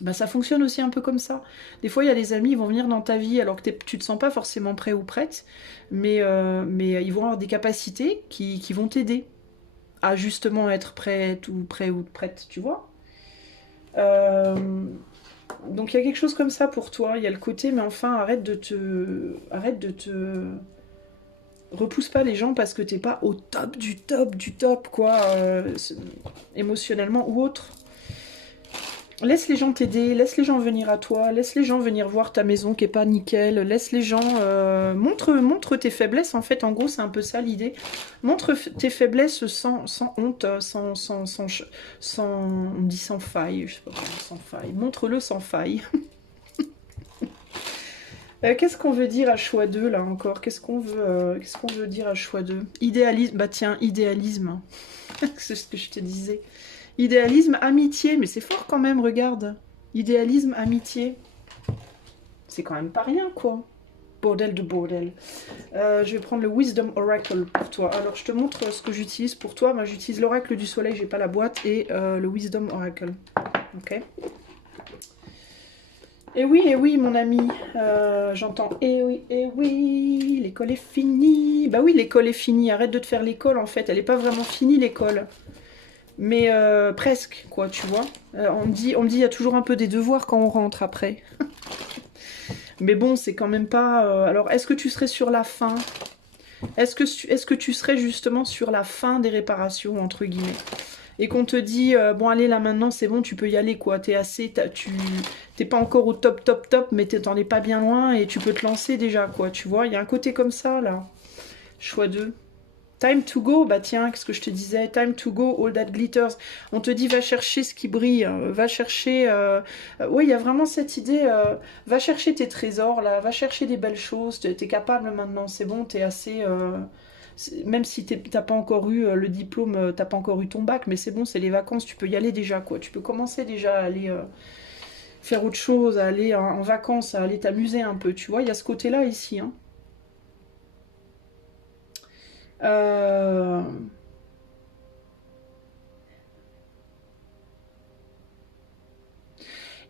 ben ça fonctionne aussi un peu comme ça. Des fois, il y a des amis, ils vont venir dans ta vie alors que tu te sens pas forcément prêt ou prête, mais ils vont avoir des capacités qui vont t'aider à justement être prête ou prêt ou prête, tu vois. Euh, donc il y a quelque chose comme ça pour toi. Il y a le côté, mais enfin, arrête de te, repousse pas les gens parce que t'es pas au top du top, quoi, émotionnellement ou autre. Laisse les gens t'aider, laisse les gens venir à toi, laisse les gens venir voir ta maison qui est pas nickel, laisse les gens... montre tes faiblesses, en fait, en gros, c'est un peu ça l'idée. Montre tes faiblesses sans honte, on dit sans faille, je sais pas comment, sans faille. Montre-le sans faille. Qu'est-ce qu'on veut dire à choix 2 là encore? Qu'est-ce qu'on veut dire à choix 2? Idéalisme, bah tiens, idéalisme. C'est ce que je te disais. Idéalisme, amitié, mais c'est fort quand même, regarde. Idéalisme, amitié. C'est quand même pas rien, quoi. Bordel de bordel. Je vais prendre le Wisdom Oracle pour toi. Alors, je te montre ce que j'utilise pour toi. Moi, j'utilise l'Oracle du Soleil, j'ai pas la boîte, et le Wisdom Oracle. Ok. Et oui, mon ami, j'entends, eh oui, l'école est finie. Bah oui, l'école est finie, arrête de te faire l'école, en fait, elle est pas vraiment finie, l'école. Mais presque, quoi, tu vois. On me dit, il y a toujours un peu des devoirs quand on rentre après. Mais bon, c'est quand même pas... Alors, est-ce que tu serais sur la fin? Est-ce que tu serais justement sur la fin des réparations, entre guillemets? Et qu'on te dit, bon allez là maintenant c'est bon, tu peux y aller quoi, t'es assez, t'es pas encore au top top top, mais t'en es pas bien loin et tu peux te lancer déjà quoi, tu vois, il y a un côté comme ça là. Choix 2. Time to go, bah tiens, qu'est-ce que je te disais? Time to go, all that glitters. On te dit va chercher ce qui brille, va chercher... oui, il y a vraiment cette idée, va chercher tes trésors là, va chercher des belles choses, t'es capable maintenant, c'est bon, t'es assez... même si t'as pas encore eu le diplôme, t'as pas encore eu ton bac, mais c'est bon, c'est les vacances, tu peux y aller déjà quoi, tu peux commencer déjà à aller faire autre chose, à aller en vacances, à aller t'amuser un peu, tu vois, il y a ce côté-là ici, hein. Euh...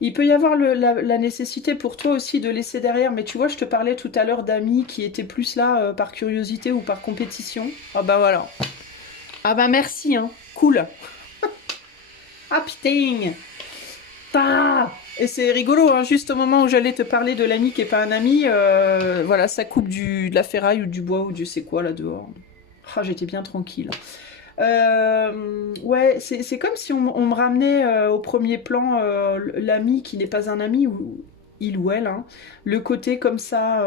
Il peut y avoir la nécessité pour toi aussi de laisser derrière, mais tu vois, je te parlais tout à l'heure d'amis qui étaient plus là par curiosité ou par compétition. Ah bah voilà. Ah bah merci, hein. Cool. Ah putain. Ta. Et c'est rigolo, hein, juste au moment où j'allais te parler de l'ami qui est pas un ami, voilà, ça coupe de la ferraille ou du bois ou Dieu sait quoi là dehors. Ah, j'étais bien tranquille. Ouais, c'est comme si on me ramenait au premier plan l'ami qui n'est pas un ami, ou il ou elle, hein. Le côté comme ça,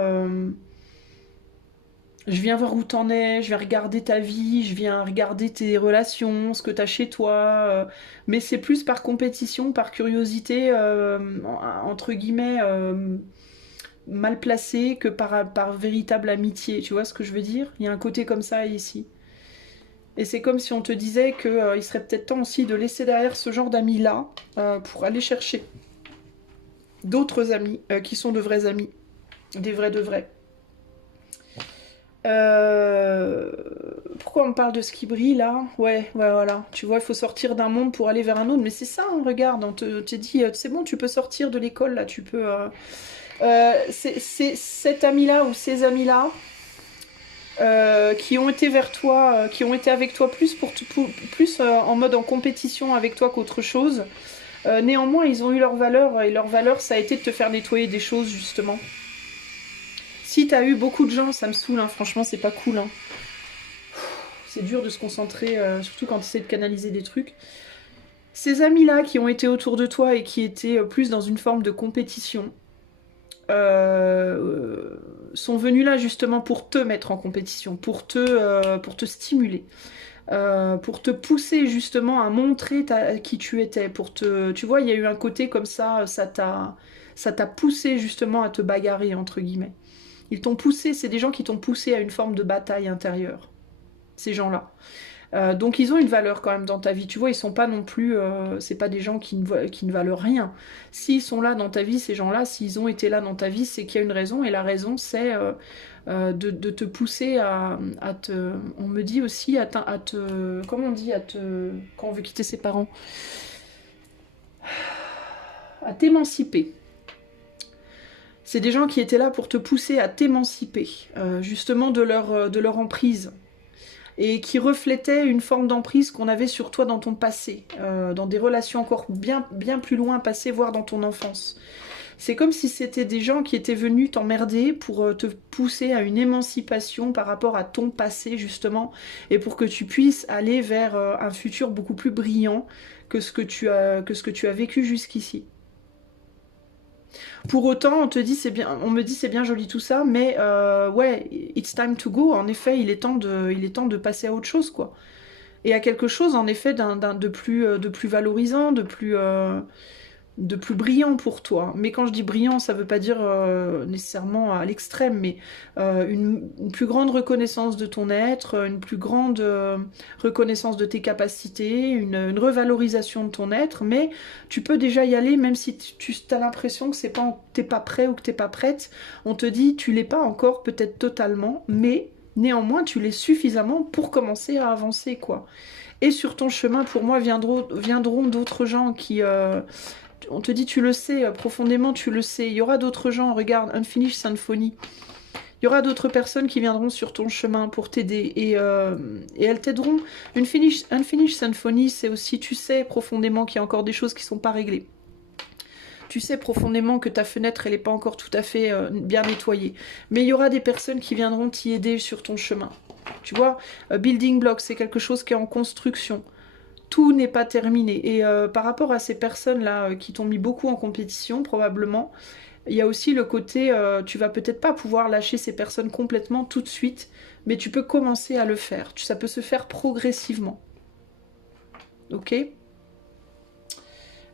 je viens voir où t'en es, je viens regarder ta vie, je viens regarder tes relations, ce que t'as chez toi, mais c'est plus par compétition, par curiosité, entre guillemets, mal placé que par véritable amitié, tu vois ce que je veux dire? Il y a un côté comme ça ici. Et c'est comme si on te disait qu'il serait peut-être temps aussi de laisser derrière ce genre d'amis-là pour aller chercher d'autres amis qui sont de vrais amis, des vrais de vrais. Pourquoi on me parle de ce qui brille là? Ouais, voilà. Tu vois, il faut sortir d'un monde pour aller vers un autre. Mais c'est ça, hein, regarde, on te dit, c'est bon, tu peux sortir de l'école là, tu peux... c'est cet ami-là ou ces amis-là qui ont été vers toi, qui ont été avec toi plus, plus en mode en compétition avec toi qu'autre chose. Néanmoins, ils ont eu leur valeur, et leur valeur, ça a été de te faire nettoyer des choses, justement. Si t'as eu beaucoup de gens, ça me saoule, hein, franchement, c'est pas cool. Hein. C'est dur de se concentrer, surtout quand tu essaies de canaliser des trucs. Ces amis-là qui ont été autour de toi et qui étaient plus dans une forme de compétition, sont venus là justement pour te mettre en compétition, pour te stimuler, pour te pousser justement à montrer qui tu étais, tu vois, il y a eu un côté comme ça t'a poussé justement à te bagarrer entre guillemets. Ils t'ont poussé, c'est des gens qui t'ont poussé à une forme de bataille intérieure, ces gens-là. Donc ils ont une valeur quand même dans ta vie, tu vois, ils sont pas non plus, c'est pas des gens qui ne valent rien. S'ils sont là dans ta vie, ces gens-là, s'ils ont été là dans ta vie, c'est qu'il y a une raison, et la raison c'est de te pousser à te... On me dit aussi à te... Comment on dit quand on veut quitter ses parents? À t'émanciper. C'est des gens qui étaient là pour te pousser à t'émanciper, justement de leur emprise. Et qui reflétait une forme d'emprise qu'on avait sur toi dans ton passé, dans des relations encore bien, bien plus loin passées, voire dans ton enfance. C'est comme si c'était des gens qui étaient venus t'emmerder pour te pousser à une émancipation par rapport à ton passé, justement, et pour que tu puisses aller vers un futur beaucoup plus brillant que ce que tu as vécu jusqu'ici. Pour autant, on me dit c'est bien joli tout ça, mais ouais, it's time to go. En effet, il est temps de passer à autre chose, quoi. Et à quelque chose, en effet, de plus valorisant, de plus brillant pour toi. Mais quand je dis brillant, ça veut pas dire nécessairement à l'extrême, mais une plus grande reconnaissance de ton être, une plus grande reconnaissance de tes capacités, une revalorisation de ton être, mais tu peux déjà y aller, même si tu as l'impression que t'es pas prêt ou que t'es pas prête. On te dit, tu l'es pas encore, peut-être totalement, mais néanmoins, tu l'es suffisamment pour commencer à avancer, quoi. Et sur ton chemin, pour moi, viendront d'autres gens qui... on te dit, tu le sais, profondément, tu le sais. Il y aura d'autres gens, regarde, Unfinished Symphony. Il y aura d'autres personnes qui viendront sur ton chemin pour t'aider. Et elles t'aideront. Unfinished Symphony, c'est aussi, tu sais profondément qu'il y a encore des choses qui ne sont pas réglées. Tu sais profondément que ta fenêtre, elle n'est pas encore tout à fait bien nettoyée. Mais il y aura des personnes qui viendront t'y aider sur ton chemin. Tu vois, building block, c'est quelque chose qui est en construction. Tout n'est pas terminé. Et par rapport à ces personnes-là qui t'ont mis beaucoup en compétition, probablement, il y a aussi le côté, tu vas peut-être pas pouvoir lâcher ces personnes complètement tout de suite, mais tu peux commencer à le faire. Ça peut se faire progressivement. Ok ?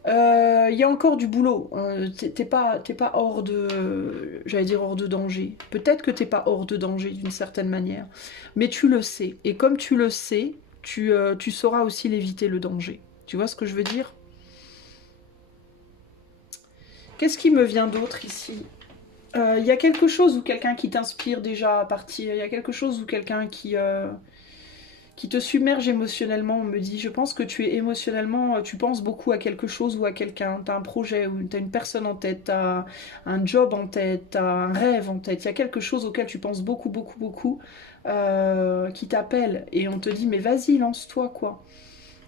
Il y a encore du boulot. T'es pas hors de... J'allais dire hors de danger. Peut-être que t'es pas hors de danger d'une certaine manière. Mais tu le sais. Et comme tu le sais, tu sauras aussi l'éviter le danger. Tu vois ce que je veux dire? Qu'est-ce qui me vient d'autre ici? Il y a quelque chose ou quelqu'un qui t'inspire déjà à partir. Il y a quelque chose ou quelqu'un qui te submerge émotionnellement, on me dit. Je pense que tu es émotionnellement, tu penses beaucoup à quelque chose ou à quelqu'un. Tu as un projet ou tu as une personne en tête, tu as un job en tête, tu as un rêve en tête. Il y a quelque chose auquel tu penses beaucoup, beaucoup, beaucoup, qui t'appelle. Et on te dit, mais vas-y, lance-toi, quoi.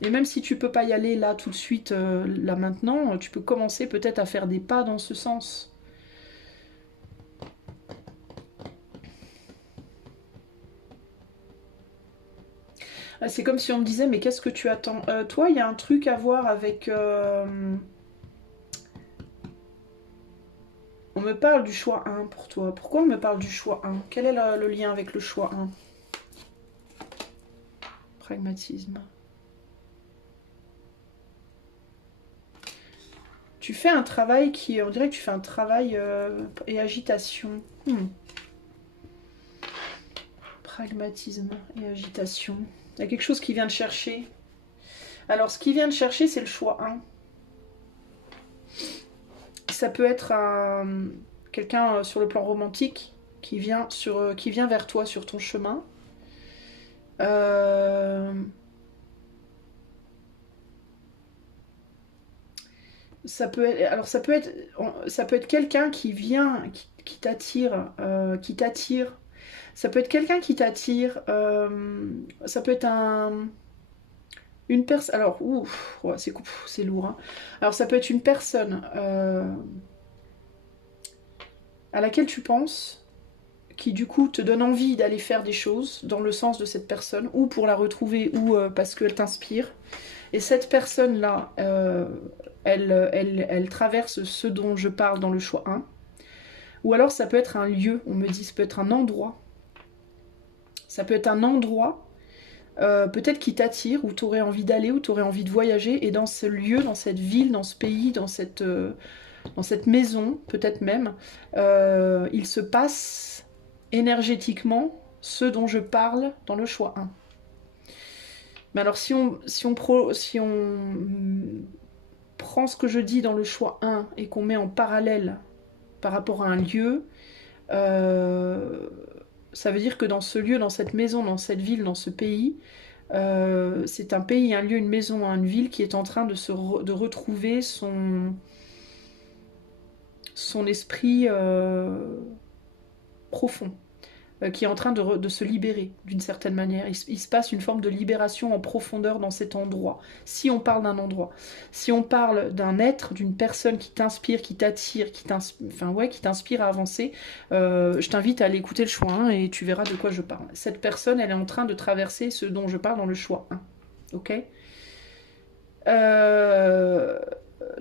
Et même si tu peux pas y aller là tout de suite, là maintenant, tu peux commencer peut-être à faire des pas dans ce sens. C'est comme si on me disait, mais qu'est-ce que tu attends? Toi, il y a un truc à voir avec... On me parle du choix 1 pour toi. Pourquoi on me parle du choix 1? Quel est le lien avec le choix 1? Pragmatisme. Tu fais un travail qui... On dirait que tu fais un travail et agitation. Pragmatisme et agitation. Il y a quelque chose qui vient de chercher. Alors, ce qui vient de chercher, c'est le choix 1. Ça peut être quelqu'un sur le plan romantique qui vient vers toi sur ton chemin. Ça peut être quelqu'un qui vient, qui t'attire, Ça peut être quelqu'un qui t'attire. Ça peut être une personne. Alors, ouf, ouais, c'est lourd. Hein. Alors, ça peut être une personne à laquelle tu penses, qui du coup te donne envie d'aller faire des choses dans le sens de cette personne, ou pour la retrouver, ou parce qu'elle t'inspire. Et cette personne-là, elle traverse ce dont je parle dans le choix 1. Ou alors ça peut être un lieu, on me dit, ça peut être un endroit. Ça peut être un endroit, peut-être qui t'attire, où tu aurais envie d'aller, où tu aurais envie de voyager. Et dans ce lieu, dans cette ville, dans ce pays, dans cette maison, peut-être même, il se passe énergétiquement ce dont je parle dans le choix 1. Mais alors si on prend ce que je dis dans le choix 1 et qu'on met en parallèle par rapport à un lieu, ça veut dire que dans ce lieu, dans cette maison, dans cette ville, dans ce pays, c'est un pays, un lieu, une maison, une ville qui est en train de retrouver son esprit profond. Qui est en train de se libérer d'une certaine manière. Il se passe une forme de libération en profondeur dans cet endroit. Si on parle d'un endroit, si on parle d'un être, d'une personne qui t'inspire, qui t'attire, qui t'inspire à avancer, je t'invite à aller écouter le choix 1 et tu verras de quoi je parle. Cette personne, elle est en train de traverser ce dont je parle dans le choix 1. Ok ?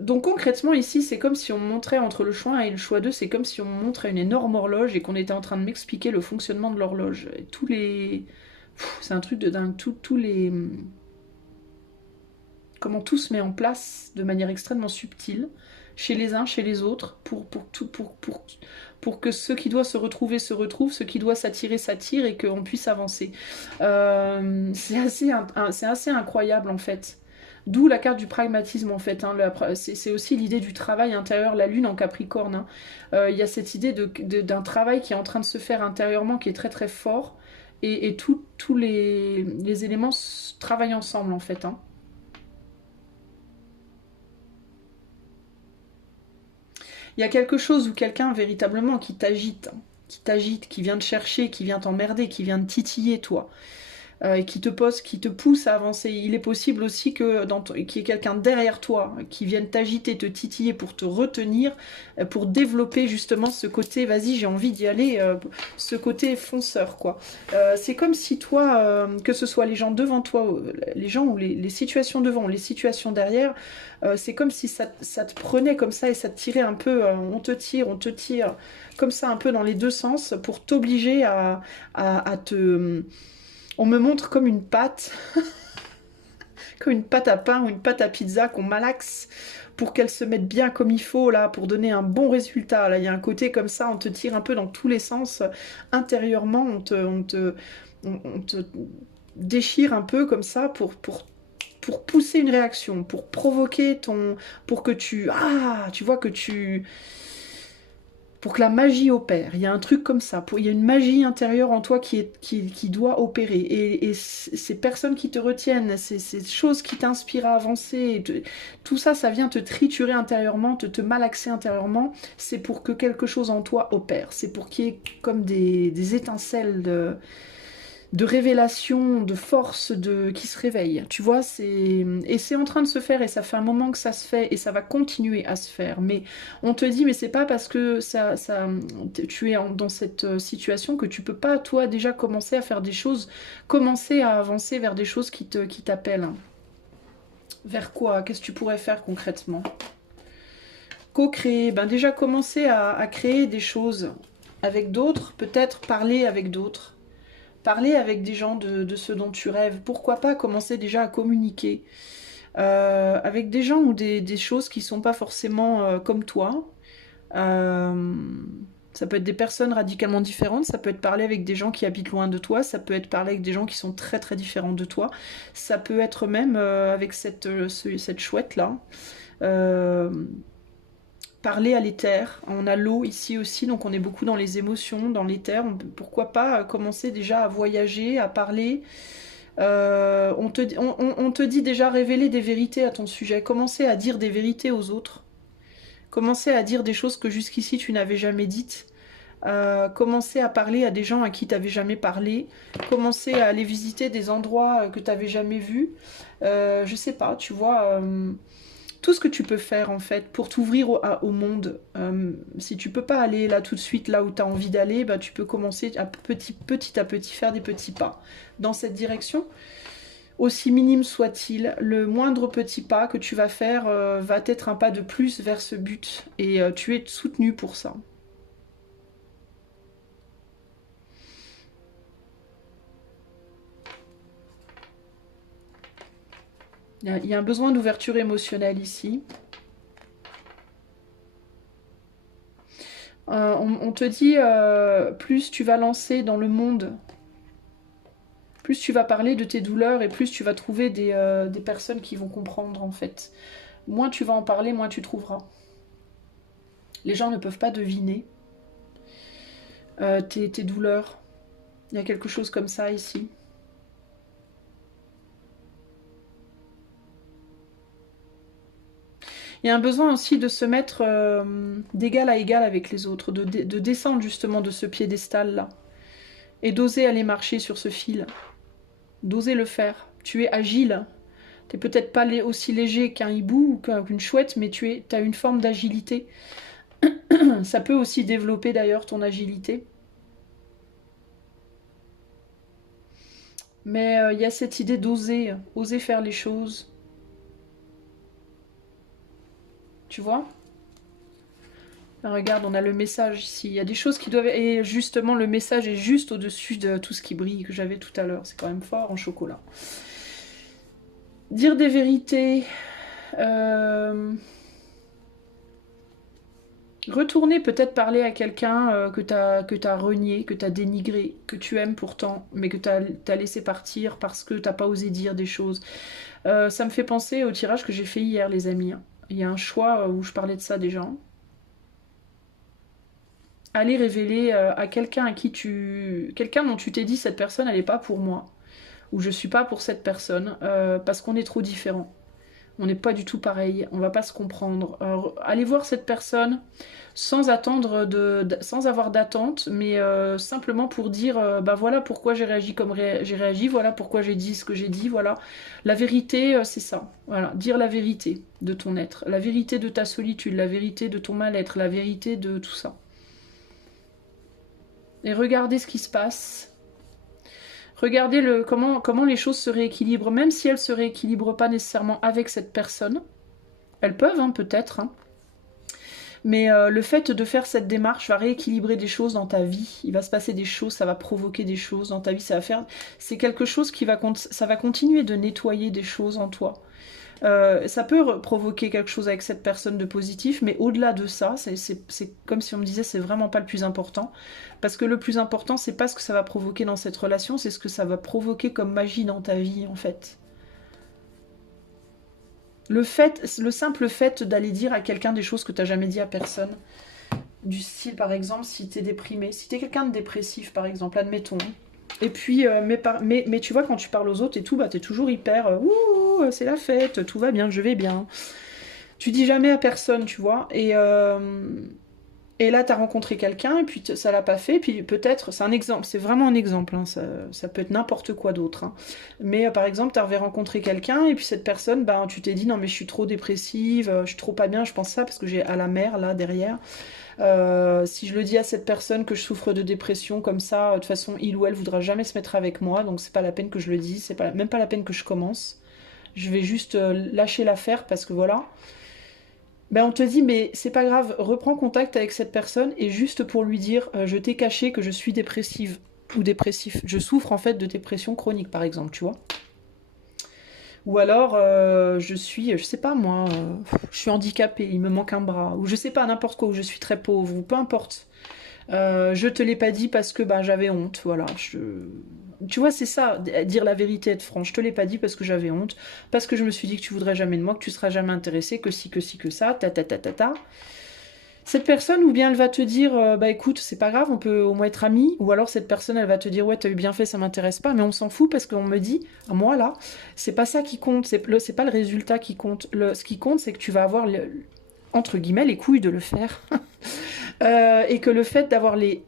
Donc concrètement ici c'est comme si on montrait entre le choix 1 et le choix 2, c'est comme si on montrait une énorme horloge et qu'on était en train de m'expliquer le fonctionnement de l'horloge. C'est un truc de dingue, tous les... Comment tout se met en place de manière extrêmement subtile, chez les uns, chez les autres, pour que ce qui doit se retrouver se retrouve, ce qui doit s'attirer s'attire et qu'on puisse avancer. C'est assez incroyable en fait. D'où la carte du pragmatisme en fait. Hein. C'est aussi l'idée du travail intérieur, la lune en Capricorne. Hein. Y a cette idée d'un travail qui est en train de se faire intérieurement, qui est très très fort. Et tous les éléments travaillent ensemble en fait. Hein. Il y a quelque chose ou quelqu'un véritablement qui t'agite, qui vient te chercher, qui vient t'emmerder, qui vient te titiller toi. et qui te pose, qui te pousse à avancer. Il est possible aussi que qu'il y ait quelqu'un derrière toi qui vienne t'agiter, te titiller pour te retenir, pour développer justement ce côté, vas-y, j'ai envie d'y aller, ce côté fonceur, quoi. C'est comme si toi, que ce soit les gens devant toi, les gens ou les situations devant, ou les situations derrière, c'est comme si ça te prenait comme ça et ça te tirait un peu, on te tire, comme ça un peu dans les deux sens pour t'obliger à te... On me montre comme une pâte, comme une pâte à pain ou une pâte à pizza qu'on malaxe pour qu'elle se mette bien comme il faut, là, pour donner un bon résultat. Là, il y a un côté comme ça, on te tire un peu dans tous les sens. Intérieurement, on te déchire un peu comme ça pour pousser une réaction, pour provoquer ton... pour que tu... Ah, tu vois que tu... Pour que la magie opère. Il y a un truc comme ça. Il y a une magie intérieure en toi qui doit opérer. Et ces personnes qui te retiennent, ces choses qui t'inspirent à avancer, tout ça, ça vient te triturer intérieurement, te malaxer intérieurement. C'est pour que quelque chose en toi opère. C'est pour qu'il y ait comme des étincelles de révélation, de force, qui se réveille. Tu vois, et c'est en train de se faire et ça fait un moment que ça se fait et ça va continuer à se faire. Mais on te dit, mais c'est pas parce que tu es dans cette situation que tu peux pas, toi, déjà commencer à faire des choses, commencer à avancer vers des choses qui t'appellent. Vers quoi? Qu'est-ce que tu pourrais faire concrètement? Co-créer, ben déjà commencer à créer des choses avec d'autres, peut-être parler avec d'autres. Parler avec des gens de ce dont tu rêves. Pourquoi pas commencer déjà à communiquer avec des gens ou des choses qui sont pas forcément comme toi. Ça peut être des personnes radicalement différentes, ça peut être parler avec des gens qui habitent loin de toi, ça peut être parler avec des gens qui sont très très différents de toi, ça peut être même avec cette chouette-là. Parler à l'éther. On a l'eau ici aussi, donc on est beaucoup dans les émotions, dans l'éther. Pourquoi pas commencer déjà à voyager, à parler. On te dit déjà révéler des vérités à ton sujet. Commencer à dire des vérités aux autres. Commencer à dire des choses que jusqu'ici tu n'avais jamais dites. Commencer à parler à des gens à qui tu n'avais jamais parlé. Commencer à aller visiter des endroits que tu n'avais jamais vus. Je sais pas, tu vois... tout ce que tu peux faire en fait pour t'ouvrir au monde. Si tu peux pas aller là tout de suite là où tu as envie d'aller, bah, tu peux commencer à petit à petit faire des petits pas dans cette direction. Aussi minime soit-il, le moindre petit pas que tu vas faire va être un pas de plus vers ce but et tu es soutenu pour ça. Il y a un besoin d'ouverture émotionnelle ici. On te dit, plus tu vas lancer dans le monde, plus tu vas parler de tes douleurs et plus tu vas trouver des personnes qui vont comprendre en fait. Moins tu vas en parler, moins tu trouveras. Les gens ne peuvent pas deviner tes douleurs. Il y a quelque chose comme ça ici. Il y a un besoin aussi de se mettre d'égal à égal avec les autres, de descendre justement de ce piédestal-là. Et d'oser aller marcher sur ce fil. D'oser le faire. Tu es agile. Tu n'es peut-être pas aussi léger qu'un hibou ou qu'une chouette, mais tu as une forme d'agilité. Ça peut aussi développer d'ailleurs ton agilité. Mais il y a cette idée d'oser, oser faire les choses. Tu vois? Regarde, on a le message ici. Il y a des choses qui doivent... Et justement, le message est juste au-dessus de tout ce qui brille que j'avais tout à l'heure. C'est quand même fort en chocolat. Dire des vérités. Retourner peut-être parler à quelqu'un que t'as renié, que t'as dénigré, que tu aimes pourtant, mais que t'as laissé partir parce que t'as pas osé dire des choses. Ça me fait penser au tirage que j'ai fait hier, les amis. Il y a un choix où je parlais de ça déjà. Aller révéler à quelqu'un quelqu'un dont tu t'es dit cette personne elle n'est pas pour moi ou je suis pas pour cette personne parce qu'on est trop différents. On n'est pas du tout pareil, on va pas se comprendre. Alors, allez voir cette personne sans attendre sans avoir d'attente, mais simplement pour dire bah voilà pourquoi j'ai réagi comme j'ai réagi, voilà pourquoi j'ai dit ce que j'ai dit, voilà. La vérité, c'est ça. Voilà, dire la vérité de ton être, la vérité de ta solitude, la vérité de ton mal-être, la vérité de tout ça. Et regardez ce qui se passe. Regardez comment les choses se rééquilibrent, même si elles ne se rééquilibrent pas nécessairement avec cette personne. Elles peuvent, hein, peut-être. Hein. Mais le fait de faire cette démarche va rééquilibrer des choses dans ta vie. Il va se passer des choses, ça va provoquer des choses dans ta vie. C'est quelque chose ça va continuer de nettoyer des choses en toi. Ça peut provoquer quelque chose avec cette personne de positif, mais au-delà de ça, c'est comme si on me disait c'est vraiment pas le plus important. Parce que le plus important, c'est pas ce que ça va provoquer dans cette relation, c'est ce que ça va provoquer comme magie dans ta vie, en fait. Le simple fait d'aller dire à quelqu'un des choses que tu n'as jamais dit à personne, du style par exemple si tu es déprimé, si tu es quelqu'un de dépressif par exemple, admettons, et puis mais tu vois quand tu parles aux autres et tout, bah tu es toujours hyper ouh c'est la fête, tout va bien, je vais bien. Tu dis jamais à personne, tu vois, et là, tu as rencontré quelqu'un, et puis ça l'a pas fait, puis peut-être, c'est un exemple, c'est vraiment un exemple, hein, ça peut être n'importe quoi d'autre. Hein. Mais par exemple, tu avais rencontré quelqu'un, et puis cette personne, bah, tu t'es dit, non mais je suis trop dépressive, je suis trop pas bien, je pense ça, parce que j'ai à la mer, là, derrière. Si je le dis à cette personne que je souffre de dépression comme ça, de toute façon, il ou elle voudra jamais se mettre avec moi, donc c'est pas la peine que je le dise, c'est même pas la peine que je commence. Je vais juste lâcher l'affaire, parce que voilà... Ben on te dit mais c'est pas grave, reprends contact avec cette personne et juste pour lui dire je t'ai caché que je suis dépressive ou dépressif. Je souffre en fait de dépression chronique par exemple, tu vois. Ou alors je sais pas moi, je suis handicapée, il me manque un bras, ou je sais pas n'importe quoi, ou je suis très pauvre, ou peu importe. Je te l'ai pas dit parce que ben, j'avais honte, voilà. Tu vois, c'est ça, dire la vérité, être franc. Je te l'ai pas dit parce que j'avais honte, parce que je me suis dit que tu voudrais jamais de moi, que tu seras jamais intéressé, que si, que ça, ta. Cette personne, ou bien elle va te dire, bah écoute, c'est pas grave, on peut au moins être amis, ou alors cette personne, elle va te dire, ouais, t'as eu bien fait, ça m'intéresse pas, mais on s'en fout parce qu'on me dit, à moi là, c'est pas ça qui compte, c'est pas le résultat qui compte. Ce qui compte, c'est que tu vas avoir, entre guillemets, les couilles de le faire. Et que le fait d'avoir les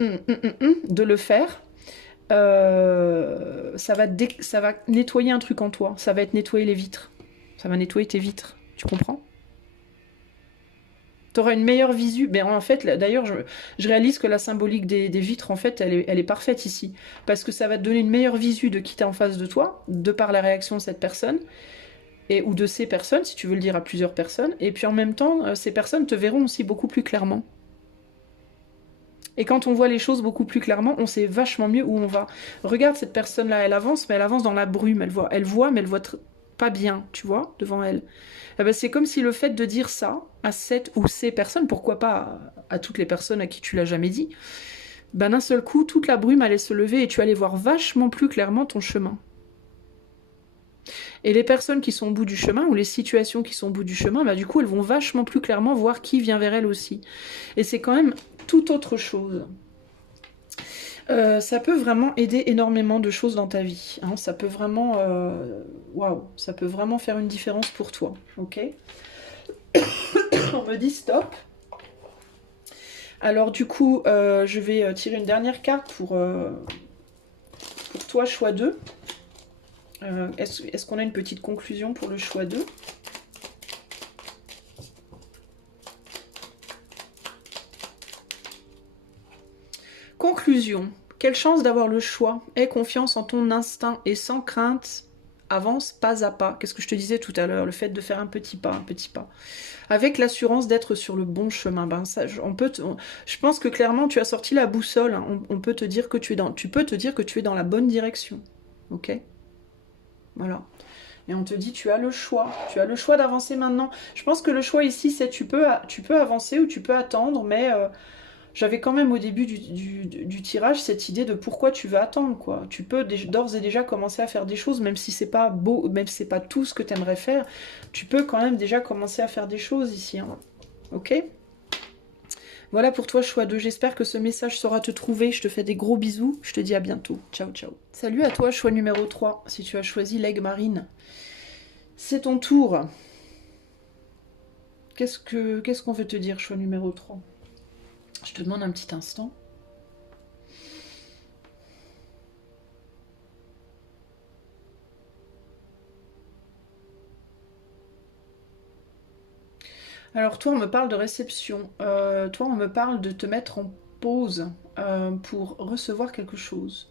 de le faire, ça va nettoyer un truc en toi. Ça va être nettoyer les vitres. Ça va nettoyer tes vitres. Tu comprends? T'auras une meilleure visu. Mais en fait, d'ailleurs, je réalise que la symbolique des vitres, en fait, elle est parfaite ici. Parce que ça va te donner une meilleure visu de qui t'es en face de toi, de par la réaction de cette personne. Ou de ces personnes, si tu veux le dire à plusieurs personnes. Et puis en même temps, ces personnes te verront aussi beaucoup plus clairement. Et quand on voit les choses beaucoup plus clairement, on sait vachement mieux où on va. Regarde cette personne-là, elle avance, mais elle avance dans la brume. Elle voit, mais elle voit pas bien, tu vois, devant elle. Eh ben, c'est comme si le fait de dire ça à cette ou ces personnes, pourquoi pas à toutes les personnes à qui tu l'as jamais dit, ben d'un seul coup, toute la brume allait se lever et tu allais voir vachement plus clairement ton chemin. Et les personnes qui sont au bout du chemin, ou les situations qui sont au bout du chemin, bah, du coup, elles vont vachement plus clairement voir qui vient vers elles aussi. Et c'est quand même tout autre chose. Ça peut vraiment aider énormément de choses dans ta vie. Hein. Ça peut vraiment... Waouh, ça peut vraiment faire une différence pour toi. Ok. On me dit stop. Alors du coup, je vais tirer une dernière carte pour toi, choix 2. Est-ce qu'on a une petite conclusion pour le choix 2? Conclusion. Quelle chance d'avoir le choix. Aie confiance en ton instinct et sans crainte, avance pas à pas. Qu'est-ce que je te disais tout à l'heure? Le fait de faire un petit pas. Avec l'assurance d'être sur le bon chemin. Ben, ça, je pense que clairement, tu as sorti la boussole. Hein. On peut te dire que tu peux te dire que tu es dans la bonne direction. Ok? Voilà. Et on te dit, tu as le choix. Tu as le choix d'avancer maintenant. Je pense que le choix ici, c'est tu peux avancer ou tu peux attendre, mais j'avais quand même au début du tirage cette idée de pourquoi tu veux attendre, quoi. Tu peux d'ores et déjà commencer à faire des choses, même si c'est pas beau, même si c'est pas tout ce que tu aimerais faire, tu peux quand même déjà commencer à faire des choses ici. Hein. Ok ? Voilà pour toi, choix 2. J'espère que ce message saura te trouver. Je te fais des gros bisous. Je te dis à bientôt. Ciao, ciao. Salut à toi, choix numéro 3, si tu as choisi l'aigle marine. C'est ton tour. Qu'est-ce qu'on veut te dire, choix numéro 3? Je te demande un petit instant. Alors toi, on me parle de réception. Toi, on me parle de te mettre en pause pour recevoir quelque chose.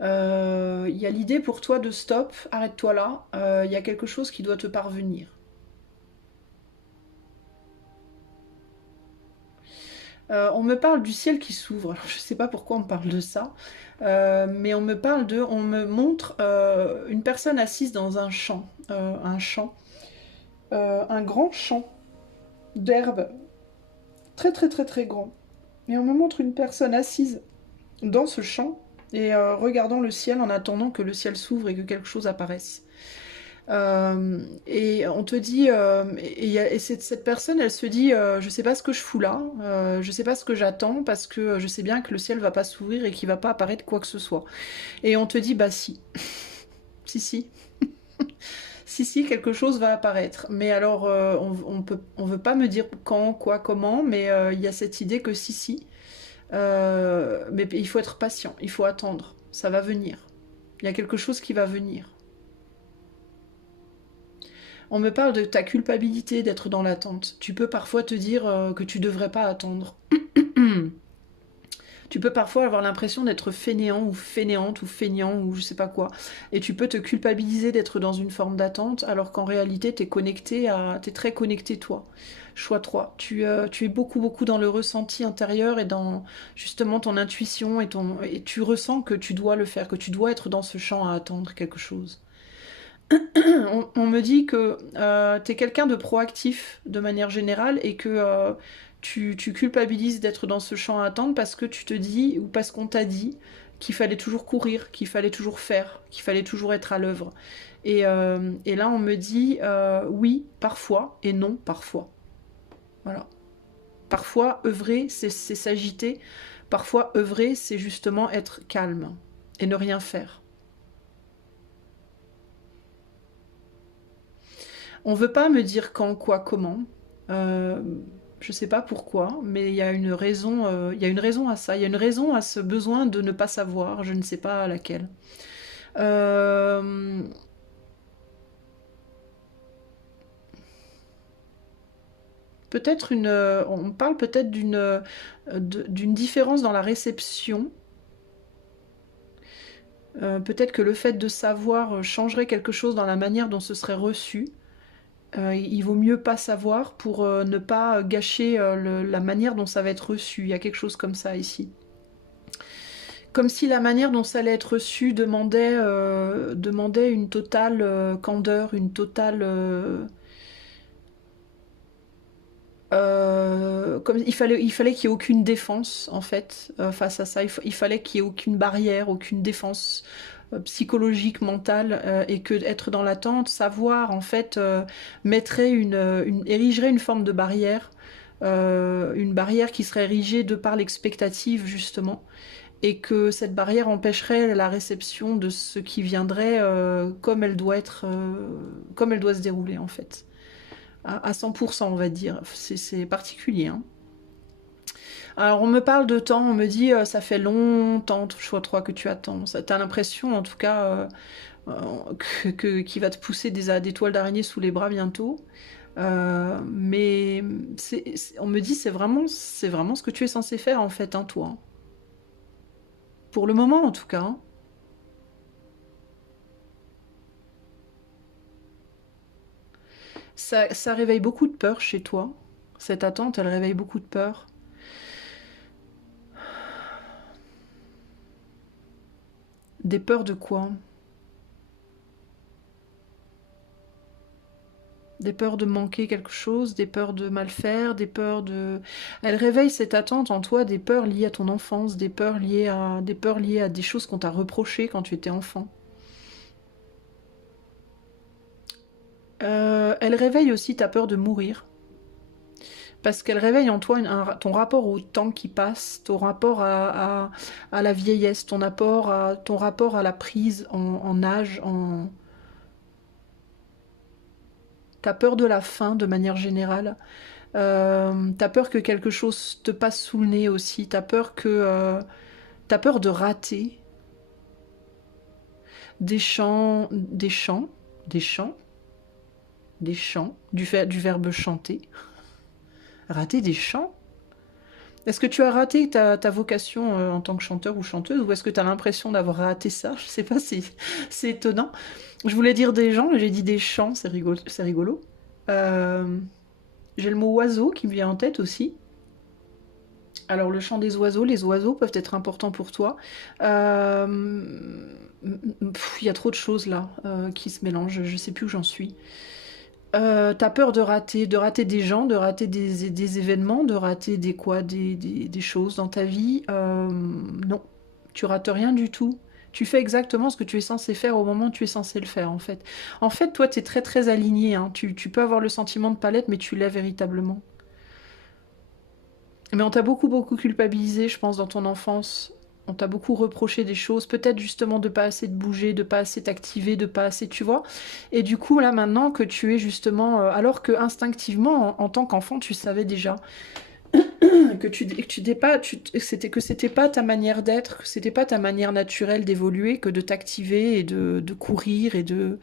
Il y a l'idée pour toi de stop, arrête-toi là. Il y a quelque chose qui doit te parvenir. On me parle du ciel qui s'ouvre. Alors, je ne sais pas pourquoi on me parle de ça, mais on me montre une personne assise dans un champ, un grand champ d'herbe, très très très très grand. Et on me montre une personne assise dans ce champ et regardant le ciel en attendant que le ciel s'ouvre et que quelque chose apparaisse. Et on te dit, cette personne, elle se dit, je sais pas ce que je fous là, je sais pas ce que j'attends parce que je sais bien que le ciel va pas s'ouvrir et qu'il va pas apparaître quoi que ce soit. Et on te dit, bah si, si, si, quelque chose va apparaître. Mais alors, on veut pas me dire quand, quoi, comment, mais il y a cette idée que si. Mais il faut être patient, il faut attendre, ça va venir. Il y a quelque chose qui va venir. On me parle de ta culpabilité d'être dans l'attente. Tu peux parfois te dire que tu devrais pas attendre. Tu peux parfois avoir l'impression d'être fainéant ou fainéante ou feignant ou je sais pas quoi. Et tu peux te culpabiliser d'être dans une forme d'attente alors qu'en réalité t'es très connecté toi. Choix 3. Tu es beaucoup dans le ressenti intérieur et dans justement ton intuition et tu ressens que tu dois le faire, que tu dois être dans ce champ à attendre quelque chose. On me dit que tu es quelqu'un de proactif de manière générale et que tu culpabilises d'être dans ce champ à attendre parce que tu te dis ou parce qu'on t'a dit qu'il fallait toujours courir, qu'il fallait toujours faire, qu'il fallait toujours être à l'œuvre. Et là, on me dit oui, parfois, et non, parfois. Voilà. Parfois, œuvrer, c'est s'agiter. Parfois, œuvrer, c'est justement être calme et ne rien faire. On veut pas me dire quand, quoi, comment. Je sais pas pourquoi, mais il y a une raison. Il y a une raison à ça. Il y a une raison à ce besoin de ne pas savoir. Je ne sais pas laquelle. Peut-être on parle peut-être d'une différence dans la réception. Peut-être que le fait de savoir changerait quelque chose dans la manière dont ce serait reçu. Il vaut mieux pas savoir pour ne pas gâcher la manière dont ça va être reçu. Il y a quelque chose comme ça ici. Comme si la manière dont ça allait être reçu demandait une totale candeur, une totale... comme il fallait qu'il n'y ait aucune défense en fait face à ça. Il fallait qu'il n'y ait aucune barrière, aucune défense psychologique, mentale, et que être dans l'attente, savoir en fait érigerait une forme de barrière, une barrière qui serait érigée de par l'expectative justement, et que cette barrière empêcherait la réception de ce qui viendrait comme elle doit être, comme elle doit se dérouler en fait. À 100%, on va dire. C'est particulier. Hein. Alors, on me parle de temps, on me dit ça fait longtemps, choix 3 que tu attends. T'as l'impression, en tout cas, qu'il va te pousser des toiles d'araignée sous les bras bientôt. Mais on me dit c'est vraiment ce que tu es censé faire, en fait, hein, toi. Pour le moment, en tout cas. Hein. Ça réveille beaucoup de peur chez toi. Cette attente, elle réveille beaucoup de peur. Des peurs de quoi? Des peurs de manquer quelque chose, des peurs de mal faire, des peurs de... Elle réveille cette attente en toi, des peurs liées à ton enfance, des peurs liées à des choses qu'on t'a reprochées quand tu étais enfant. Elle réveille aussi ta peur de mourir. Parce qu'elle réveille en toi ton rapport au temps qui passe, ton rapport à la vieillesse, ton rapport à la prise en âge, T'as peur de la fin de manière générale. T'as peur que quelque chose te passe sous le nez aussi. T'as peur t'as peur de rater des chants, du verbe chanter. Rater des chants. Est-ce que tu as raté ta vocation en tant que chanteur ou chanteuse, ou est-ce que tu as l'impression d'avoir raté ça? Je sais pas, c'est étonnant. Je voulais dire des gens, mais j'ai dit des chants, c'est rigolo. J'ai le mot oiseau qui me vient en tête aussi. Alors le chant des oiseaux, les oiseaux peuvent être importants pour toi. Il y a trop de choses là qui se mélangent, je sais plus où j'en suis. T'as peur de rater des gens, de rater des événements, de rater des choses dans ta vie. Non, tu rates rien du tout. Tu fais exactement ce que tu es censé faire au moment où tu es censé le faire, en fait. En fait, toi, tu es très très aligné. Hein. Tu peux avoir le sentiment de palette, mais tu l'es véritablement. Mais on t'a beaucoup culpabilisé, je pense, dans ton enfance. On t'a beaucoup reproché des choses, peut-être justement de pas assez te bouger, de pas assez t'activer, de pas assez, tu vois. Et du coup, là, maintenant que tu es justement... alors que instinctivement, en tant qu'enfant, tu savais déjà que c'était pas ta manière d'être, que c'était pas ta manière naturelle d'évoluer, que de t'activer et de courir et de...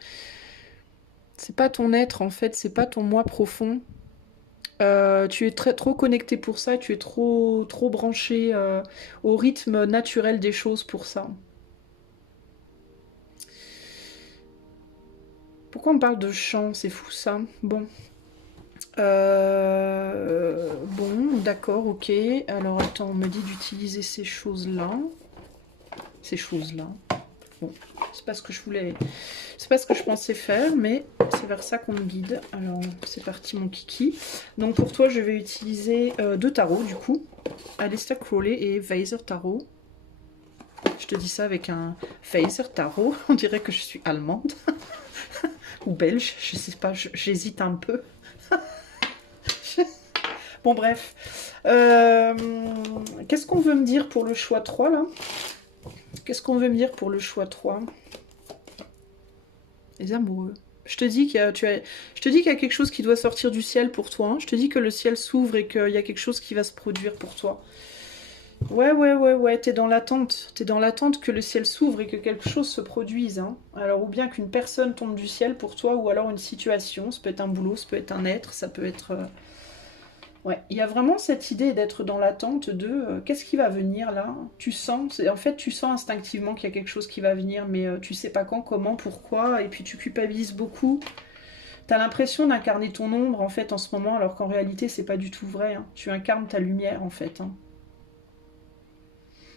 C'est pas ton être, en fait, c'est pas ton moi profond. Tu es trop connecté pour ça, tu es trop branché au rythme naturel des choses pour ça. Pourquoi on parle de chant? C'est fou ça. Bon. Bon, d'accord, ok. Alors attends, on me dit d'utiliser ces choses-là. Ces choses-là. Bon, c'est pas ce que je voulais... C'est pas ce que je pensais faire, mais c'est vers ça qu'on me guide. Alors, c'est parti mon kiki. Donc pour toi, je vais utiliser deux tarots, du coup. Aleister Crowley et Weiser Tarot. Je te dis ça avec un Weiser Tarot. On dirait que je suis allemande. Ou belge, je sais pas, j'hésite un peu. Bon, bref. Qu'est-ce qu'on veut me dire pour le choix 3, là? Qu'est-ce qu'on veut me dire pour le choix 3? Les amoureux. Je te dis qu'il y a quelque chose qui doit sortir du ciel pour toi. Hein. Je te dis que le ciel s'ouvre et qu'il y a quelque chose qui va se produire pour toi. Ouais, t'es dans l'attente. T'es dans l'attente que le ciel s'ouvre et que quelque chose se produise. Hein. Alors, ou bien qu'une personne tombe du ciel pour toi, ou alors une situation. Ça peut être un boulot, ça peut être un être, ça peut être... Ouais, il y a vraiment cette idée d'être dans l'attente de qu'est-ce qui va venir là? Tu sens, en fait, tu sens instinctivement qu'il y a quelque chose qui va venir, mais tu sais pas quand, comment, pourquoi, et puis tu culpabilises beaucoup. T'as l'impression d'incarner ton ombre en fait en ce moment, alors qu'en réalité c'est pas du tout vrai. Hein. Tu incarnes ta lumière en fait. Hein.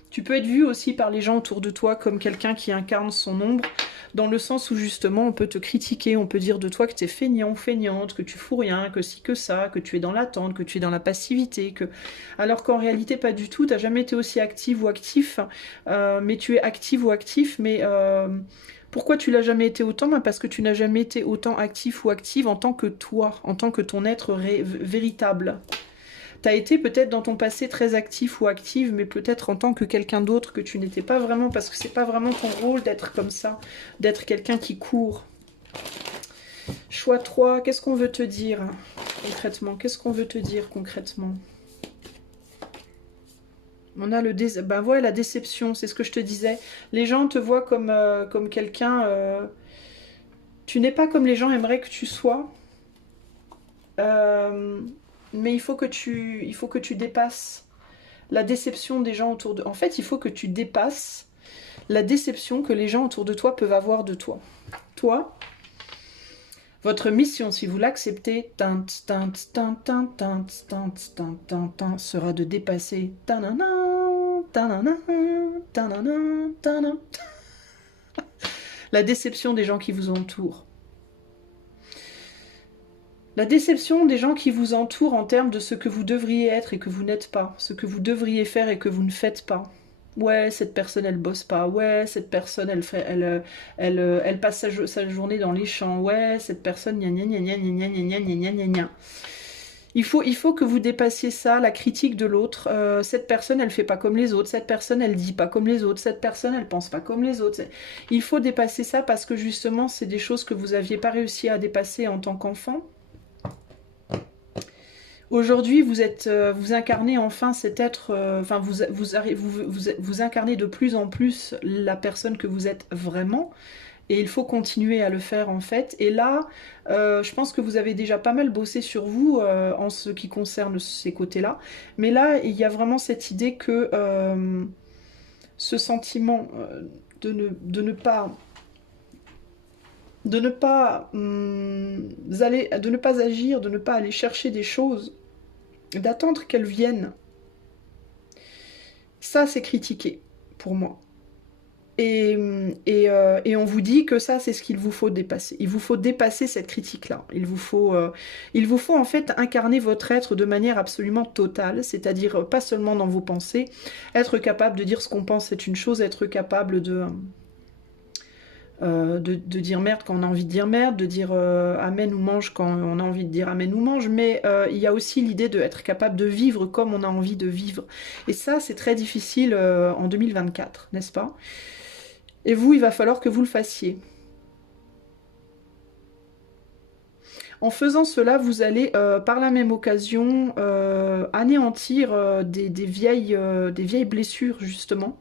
Tu peux être vu aussi par les gens autour de toi comme quelqu'un qui incarne son ombre, dans le sens où justement on peut te critiquer, on peut dire de toi que t'es feignant, feignante, que tu fous rien, que si que ça, que tu es dans l'attente, que tu es dans la passivité, que... alors qu'en réalité pas du tout, t'as jamais été aussi active ou actif, mais tu es active ou actif, mais pourquoi tu l'as jamais été autant? Parce que tu n'as jamais été autant actif ou active en tant que toi, en tant que ton être véritable. T'as été peut-être dans ton passé très actif ou active, mais peut-être en tant que quelqu'un d'autre que tu n'étais pas vraiment, parce que c'est pas vraiment ton rôle d'être comme ça, d'être quelqu'un qui court. Choix 3, qu'est-ce qu'on veut te dire concrètement? Qu'est-ce qu'on veut te dire concrètement? On a ben voilà, la déception, c'est ce que je te disais. Les gens te voient comme quelqu'un... Tu n'es pas comme les gens aimeraient que tu sois. Mais il faut que tu dépasses la déception des gens autour de... En fait, il faut que tu dépasses la déception que les gens autour de toi peuvent avoir de toi. Toi, votre mission, si vous l'acceptez, sera de dépasser la déception des gens qui vous entourent. La déception des gens qui vous entourent en termes de ce que vous devriez être et que vous n'êtes pas. Ce que vous devriez faire et que vous ne faites pas. Ouais, cette personne, elle bosse pas. Ouais, cette personne, elle passe sa journée dans les champs. Ouais, cette personne, gna gna gna gna gna gna gna gna gna. Il faut que vous dépassiez ça, la critique de l'autre. Cette personne, elle fait pas comme les autres. Cette personne, elle dit pas comme les autres. Cette personne, elle pense pas comme les autres. Il faut dépasser ça parce que justement, c'est des choses que vous aviez pas réussi à dépasser en tant qu'enfant. Aujourd'hui, vous incarnez enfin cet être, enfin, vous incarnez de plus en plus la personne que vous êtes vraiment. Et il faut continuer à le faire en fait. Et là, je pense que vous avez déjà pas mal bossé sur vous en ce qui concerne ces côtés-là. Mais là, il y a vraiment cette idée que ce sentiment de ne pas de ne pas agir, de ne pas aller chercher des choses, d'attendre qu'elles viennent, ça c'est critiqué pour moi. Et on vous dit que ça, c'est ce qu'il vous faut dépasser. Il vous faut dépasser cette critique-là. Il vous faut en fait incarner votre être de manière absolument totale, c'est-à-dire pas seulement dans vos pensées, être capable de dire ce qu'on pense, c'est une chose, être capable de dire merde quand on a envie de dire merde, de dire amen ou mange quand on a envie de dire amen ou mange, mais il y a aussi l'idée d'être capable de vivre comme on a envie de vivre. Et ça, c'est très difficile en 2024, n'est-ce pas? Et vous, il va falloir que vous le fassiez. En faisant cela, vous allez par la même occasion anéantir des vieilles blessures, justement.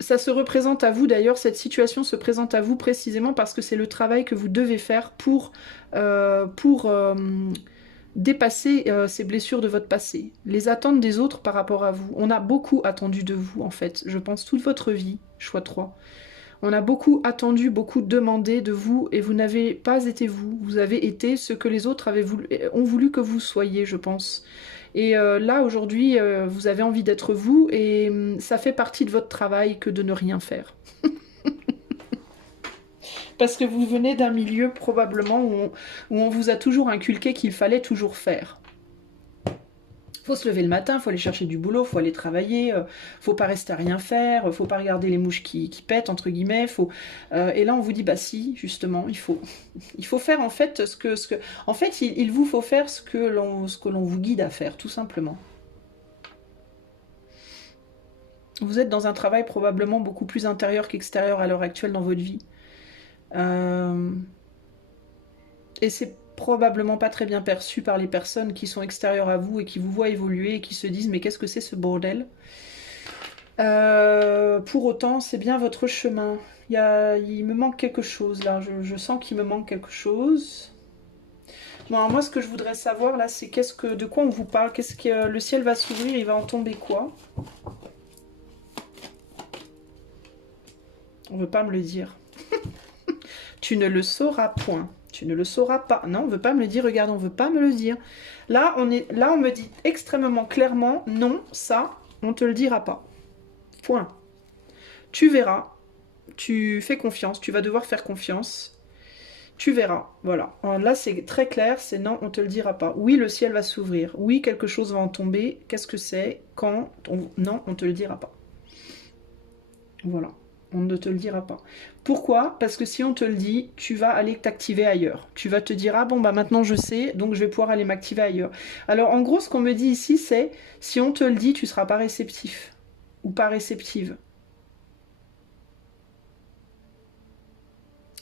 Ça se représente à vous, d'ailleurs, cette situation se présente à vous précisément parce que c'est le travail que vous devez faire pour dépasser ces blessures de votre passé. Les attentes des autres par rapport à vous. On a beaucoup attendu de vous, en fait. Je pense toute votre vie, choix 3. On a beaucoup attendu, beaucoup demandé de vous et vous n'avez pas été vous. Vous avez été ce que les autres ont voulu que vous soyez, je pense. Et là, aujourd'hui, vous avez envie d'être vous et ça fait partie de votre travail que de ne rien faire. Parce que vous venez d'un milieu probablement où on vous a toujours inculqué qu'il fallait toujours faire. Faut se lever le matin, faut aller chercher du boulot, faut aller travailler, faut pas rester à rien faire, faut pas regarder les mouches qui pètent, entre guillemets. Et là, on vous dit, bah si, justement, il faut faire en fait en fait, il vous faut faire ce que l'on vous guide à faire, tout simplement. Vous êtes dans un travail probablement beaucoup plus intérieur qu'extérieur à l'heure actuelle dans votre vie. Et c'est probablement pas très bien perçu par les personnes qui sont extérieures à vous et qui vous voient évoluer et qui se disent mais qu'est-ce que c'est ce bordel? Pour autant, c'est bien votre chemin. Il me manque quelque chose là, je sens qu'il me manque quelque chose. Bon, alors moi ce que je voudrais savoir là, c'est de quoi on vous parle, qu'est-ce que le ciel va s'ouvrir, il va en tomber quoi? On veut pas me le dire. Tu ne le sauras point. Tu ne le sauras pas. Non, on veut pas me le dire. Regarde, on veut pas me le dire. Là, on me dit extrêmement clairement, non, ça, on te le dira pas. Point. Tu verras. Tu fais confiance. Tu vas devoir faire confiance. Tu verras. Voilà. Alors là, c'est très clair. C'est non, on te le dira pas. Oui, le ciel va s'ouvrir. Oui, quelque chose va en tomber. Qu'est-ce que c'est? Quand? Non, on te le dira pas. Voilà. On ne te le dira pas. Pourquoi? Parce que si on te le dit, tu vas aller t'activer ailleurs. Tu vas te dire, ah bon, bah maintenant je sais, donc je vais pouvoir aller m'activer ailleurs. Alors en gros, ce qu'on me dit ici, c'est, si on te le dit, tu ne seras pas réceptif. Ou pas réceptive.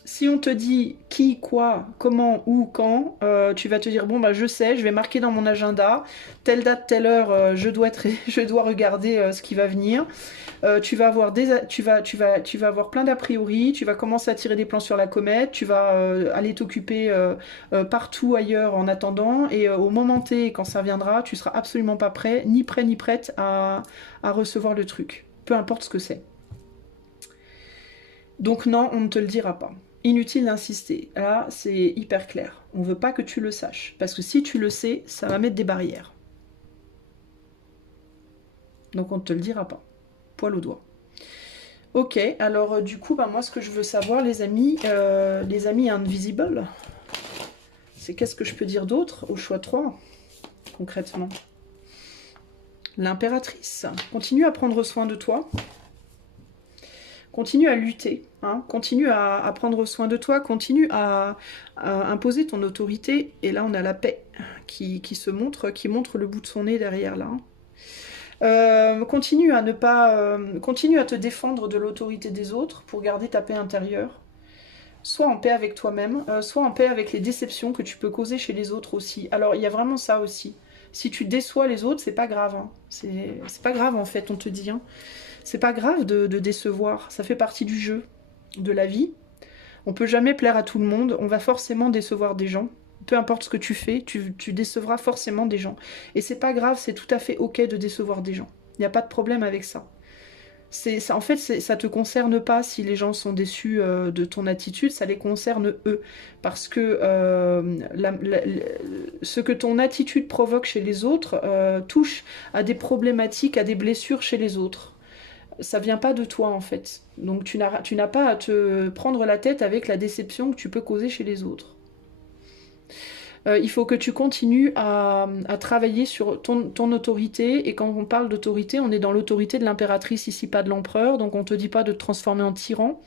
Si on te dit qui, quoi, comment, où, quand, tu vas te dire, bon, bah je sais, je vais marquer dans mon agenda, telle date, telle heure, je dois regarder ce qui va venir. Tu vas avoir plein d'a priori, tu vas commencer à tirer des plans sur la comète, tu vas aller t'occuper partout ailleurs en attendant, et au moment T, quand ça viendra, tu seras absolument pas prêt ni prête à recevoir le truc, peu importe ce que c'est. Donc non, on ne te le dira pas. Inutile d'insister. Là, c'est hyper clair. On ne veut pas que tu le saches, parce que si tu le sais, ça va mettre des barrières. Donc on ne te le dira pas. Poil au doigt. Ok, alors du coup, bah, moi ce que je veux savoir, les amis invisible, c'est qu'est-ce que je peux dire d'autre au choix 3, concrètement. L'impératrice, continue à prendre soin de toi. Continue à lutter, hein, continue à prendre soin de toi, continue à imposer ton autorité. Et là, on a la paix qui montre le bout de son nez derrière là. Continue à te défendre de l'autorité des autres pour garder ta paix intérieure. sois en paix avec toi-même, sois en paix avec les déceptions que tu peux causer chez les autres aussi. Alors il y a vraiment ça aussi. Si tu déçois les autres, c'est pas grave. Hein. C'est pas grave en fait, on te dit. Hein. C'est pas grave de décevoir. Ça fait partie du jeu, de la vie. On peut jamais plaire à tout le monde. On va forcément décevoir des gens. Peu importe ce que tu fais, tu décevras forcément des gens. Et c'est pas grave, c'est tout à fait ok de décevoir des gens. Il n'y a pas de problème avec ça. En fait, ça te concerne pas si les gens sont déçus de ton attitude, ça les concerne eux. Parce que ce que ton attitude provoque chez les autres touche à des problématiques, à des blessures chez les autres. Ça vient pas de toi en fait. Donc tu n'as pas à te prendre la tête avec la déception que tu peux causer chez les autres. Il faut que tu continues à travailler sur ton autorité. Et quand on parle d'autorité, on est dans l'autorité de l'impératrice ici, pas de l'empereur. Donc on ne te dit pas de te transformer en tyran.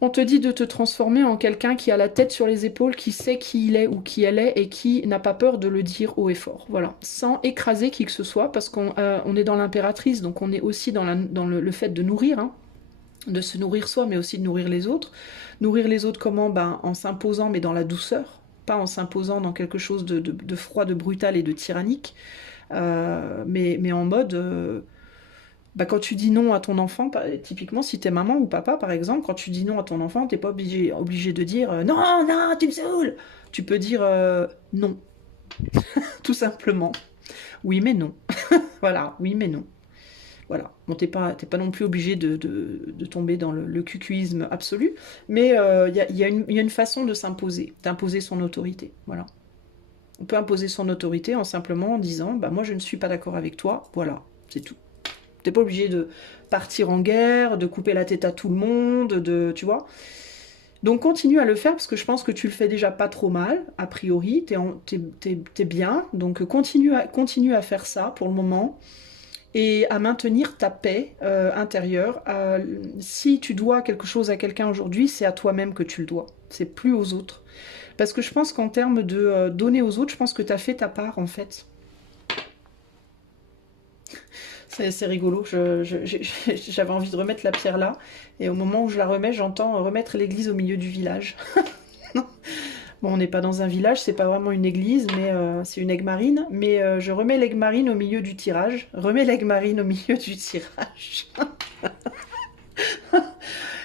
On te dit de te transformer en quelqu'un qui a la tête sur les épaules, qui sait qui il est ou qui elle est et qui n'a pas peur de le dire haut et fort. Voilà, sans écraser qui que ce soit, parce qu'on est dans l'impératrice, donc on est aussi dans le fait de nourrir, hein, de se nourrir soi, mais aussi de nourrir les autres. Nourrir les autres comment? En s'imposant, mais dans la douceur. Pas en s'imposant dans quelque chose de froid, de brutal et de tyrannique, mais en mode... quand tu dis non à ton enfant, typiquement si t'es maman ou papa par exemple, quand tu dis non à ton enfant, t'es pas obligé de dire non, non, tu me saoules. Tu peux dire non, tout simplement. Oui mais non. Voilà, oui mais non. Voilà, bon, t'es pas non plus obligé de tomber dans le cucuisme absolu, mais il y a une façon de s'imposer, d'imposer son autorité, voilà. On peut imposer son autorité en simplement disant, moi je ne suis pas d'accord avec toi, voilà, c'est tout. T'es pas obligé de partir en guerre, de couper la tête à tout le monde, tu vois. Donc continue à le faire, parce que je pense que tu le fais déjà pas trop mal, a priori, t'es bien, donc continue à faire ça pour le moment, et à maintenir ta paix intérieure. Si tu dois quelque chose à quelqu'un aujourd'hui, c'est à toi-même que tu le dois. C'est plus aux autres. Parce que je pense qu'en termes de donner aux autres, je pense que tu as fait ta part, en fait. C'est rigolo. J'avais envie de remettre la pierre là. Et au moment où je la remets, j'entends remettre l'église au milieu du village. Bon, on n'est pas dans un village, c'est pas vraiment une église, mais c'est une aigue marine. Mais je remets l'aigue marine au milieu du tirage. Remets l'aigue marine au milieu du tirage.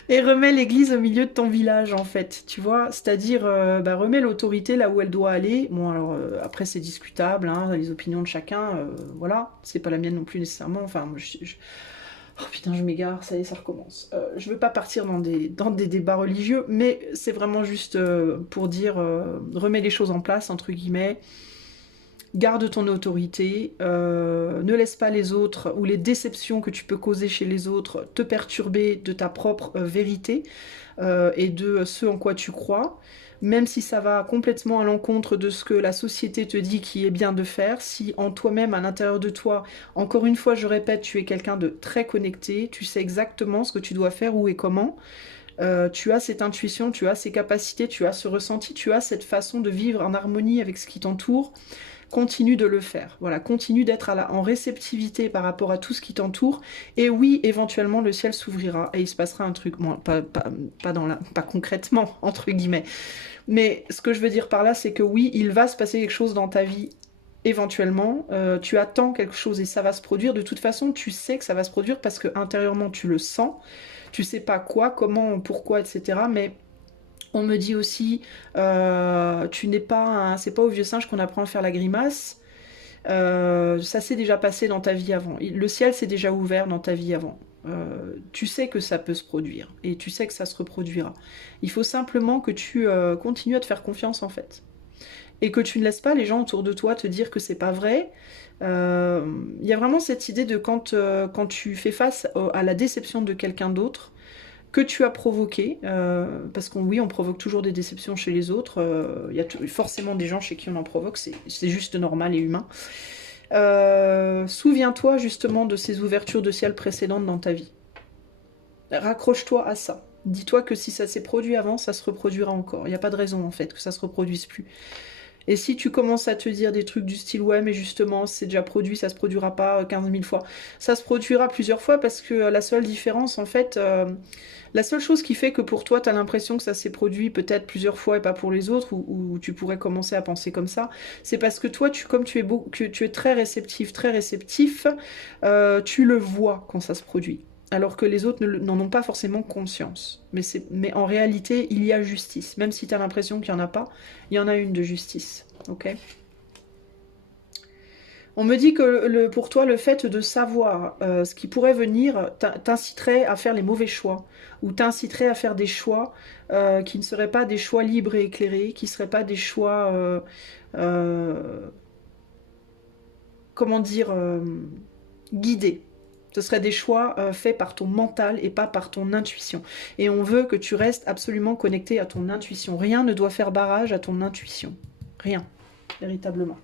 Et remets l'église au milieu de ton village, en fait. Tu vois, c'est-à-dire, remets l'autorité là où elle doit aller. Bon, alors, après, c'est discutable, hein, les opinions de chacun, voilà. C'est pas la mienne non plus, nécessairement. Enfin, oh putain, je m'égare, ça y est, ça recommence. Je veux pas partir dans des débats religieux, mais c'est vraiment juste pour dire, remets les choses en place, entre guillemets, garde ton autorité, ne laisse pas les autres, ou les déceptions que tu peux causer chez les autres, te perturber de ta propre vérité, et de ce en quoi tu crois. Même si ça va complètement à l'encontre de ce que la société te dit qui est bien de faire, si en toi-même, à l'intérieur de toi, encore une fois, je répète, tu es quelqu'un de très connecté, tu sais exactement ce que tu dois faire, où et comment, tu as cette intuition, tu as ces capacités, tu as ce ressenti, tu as cette façon de vivre en harmonie avec ce qui t'entoure, continue de le faire. Voilà, continue d'être en réceptivité par rapport à tout ce qui t'entoure. Et oui, éventuellement, le ciel s'ouvrira et il se passera un truc, bon, pas concrètement, entre guillemets. Mais ce que je veux dire par là, c'est que oui, il va se passer quelque chose dans ta vie éventuellement. Tu attends quelque chose et ça va se produire. De toute façon, tu sais que ça va se produire parce que intérieurement, tu le sens. Tu sais pas quoi, comment, pourquoi, etc. Mais on me dit aussi, tu n'es pas c'est pas au vieux singe qu'on apprend à faire la grimace. Ça s'est déjà passé dans ta vie avant. Le ciel s'est déjà ouvert dans ta vie avant. Tu sais que ça peut se produire et tu sais que ça se reproduira. Il faut simplement que tu continues à te faire confiance en fait. Et que tu ne laisses pas les gens autour de toi te dire que c'est pas vrai. Il y a vraiment cette idée de quand tu fais face à la déception de quelqu'un d'autre, que tu as provoqué, parce qu'on on provoque toujours des déceptions chez les autres, il y a forcément des gens chez qui on en provoque, c'est juste normal et humain. Souviens-toi justement de ces ouvertures de ciel précédentes dans ta vie. Raccroche-toi à ça. Dis-toi que si ça s'est produit avant, ça se reproduira encore. Il n'y a pas de raison en fait que ça se reproduise plus. Et si tu commences à te dire des trucs du style « ouais, mais justement, c'est déjà produit, ça se produira pas 15 000 fois », ça se produira plusieurs fois parce que la seule différence, en fait, La seule chose qui fait que pour toi, tu as l'impression que ça s'est produit peut-être plusieurs fois et pas pour les autres, ou tu pourrais commencer à penser comme ça, c'est parce que toi, comme tu es très réceptif, tu le vois quand ça se produit. Alors que les autres n'en ont pas forcément conscience. Mais en réalité, il y a justice. Même si tu as l'impression qu'il n'y en a pas, il y en a une de justice. Ok ? On me dit que pour toi, le fait de savoir ce qui pourrait venir t'inciterait à faire les mauvais choix, ou t'inciterait à faire des choix qui ne seraient pas des choix libres et éclairés, qui ne seraient pas des choix, comment dire, guidés. Ce seraient des choix faits par ton mental et pas par ton intuition. Et on veut que tu restes absolument connecté à ton intuition. Rien ne doit faire barrage à ton intuition. Rien, véritablement.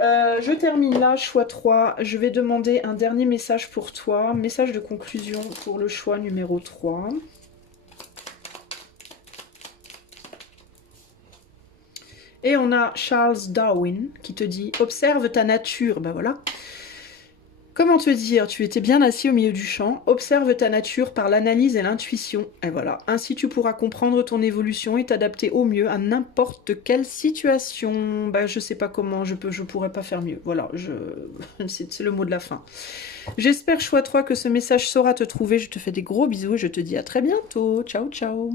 Je termine là, choix 3. Je vais demander un dernier message pour toi. Message de conclusion pour le choix numéro 3. Et on a Charles Darwin qui te dit « Observe ta nature ». Ben voilà. Comment te dire, tu étais bien assis au milieu du champ, observe ta nature par l'analyse et l'intuition, et voilà. Ainsi tu pourras comprendre ton évolution et t'adapter au mieux à n'importe quelle situation. Bah, je sais pas comment, je pourrais pas faire mieux. Voilà, c'est le mot de la fin. J'espère, choix 3, que ce message saura te trouver. Je te fais des gros bisous et je te dis à très bientôt. Ciao, ciao.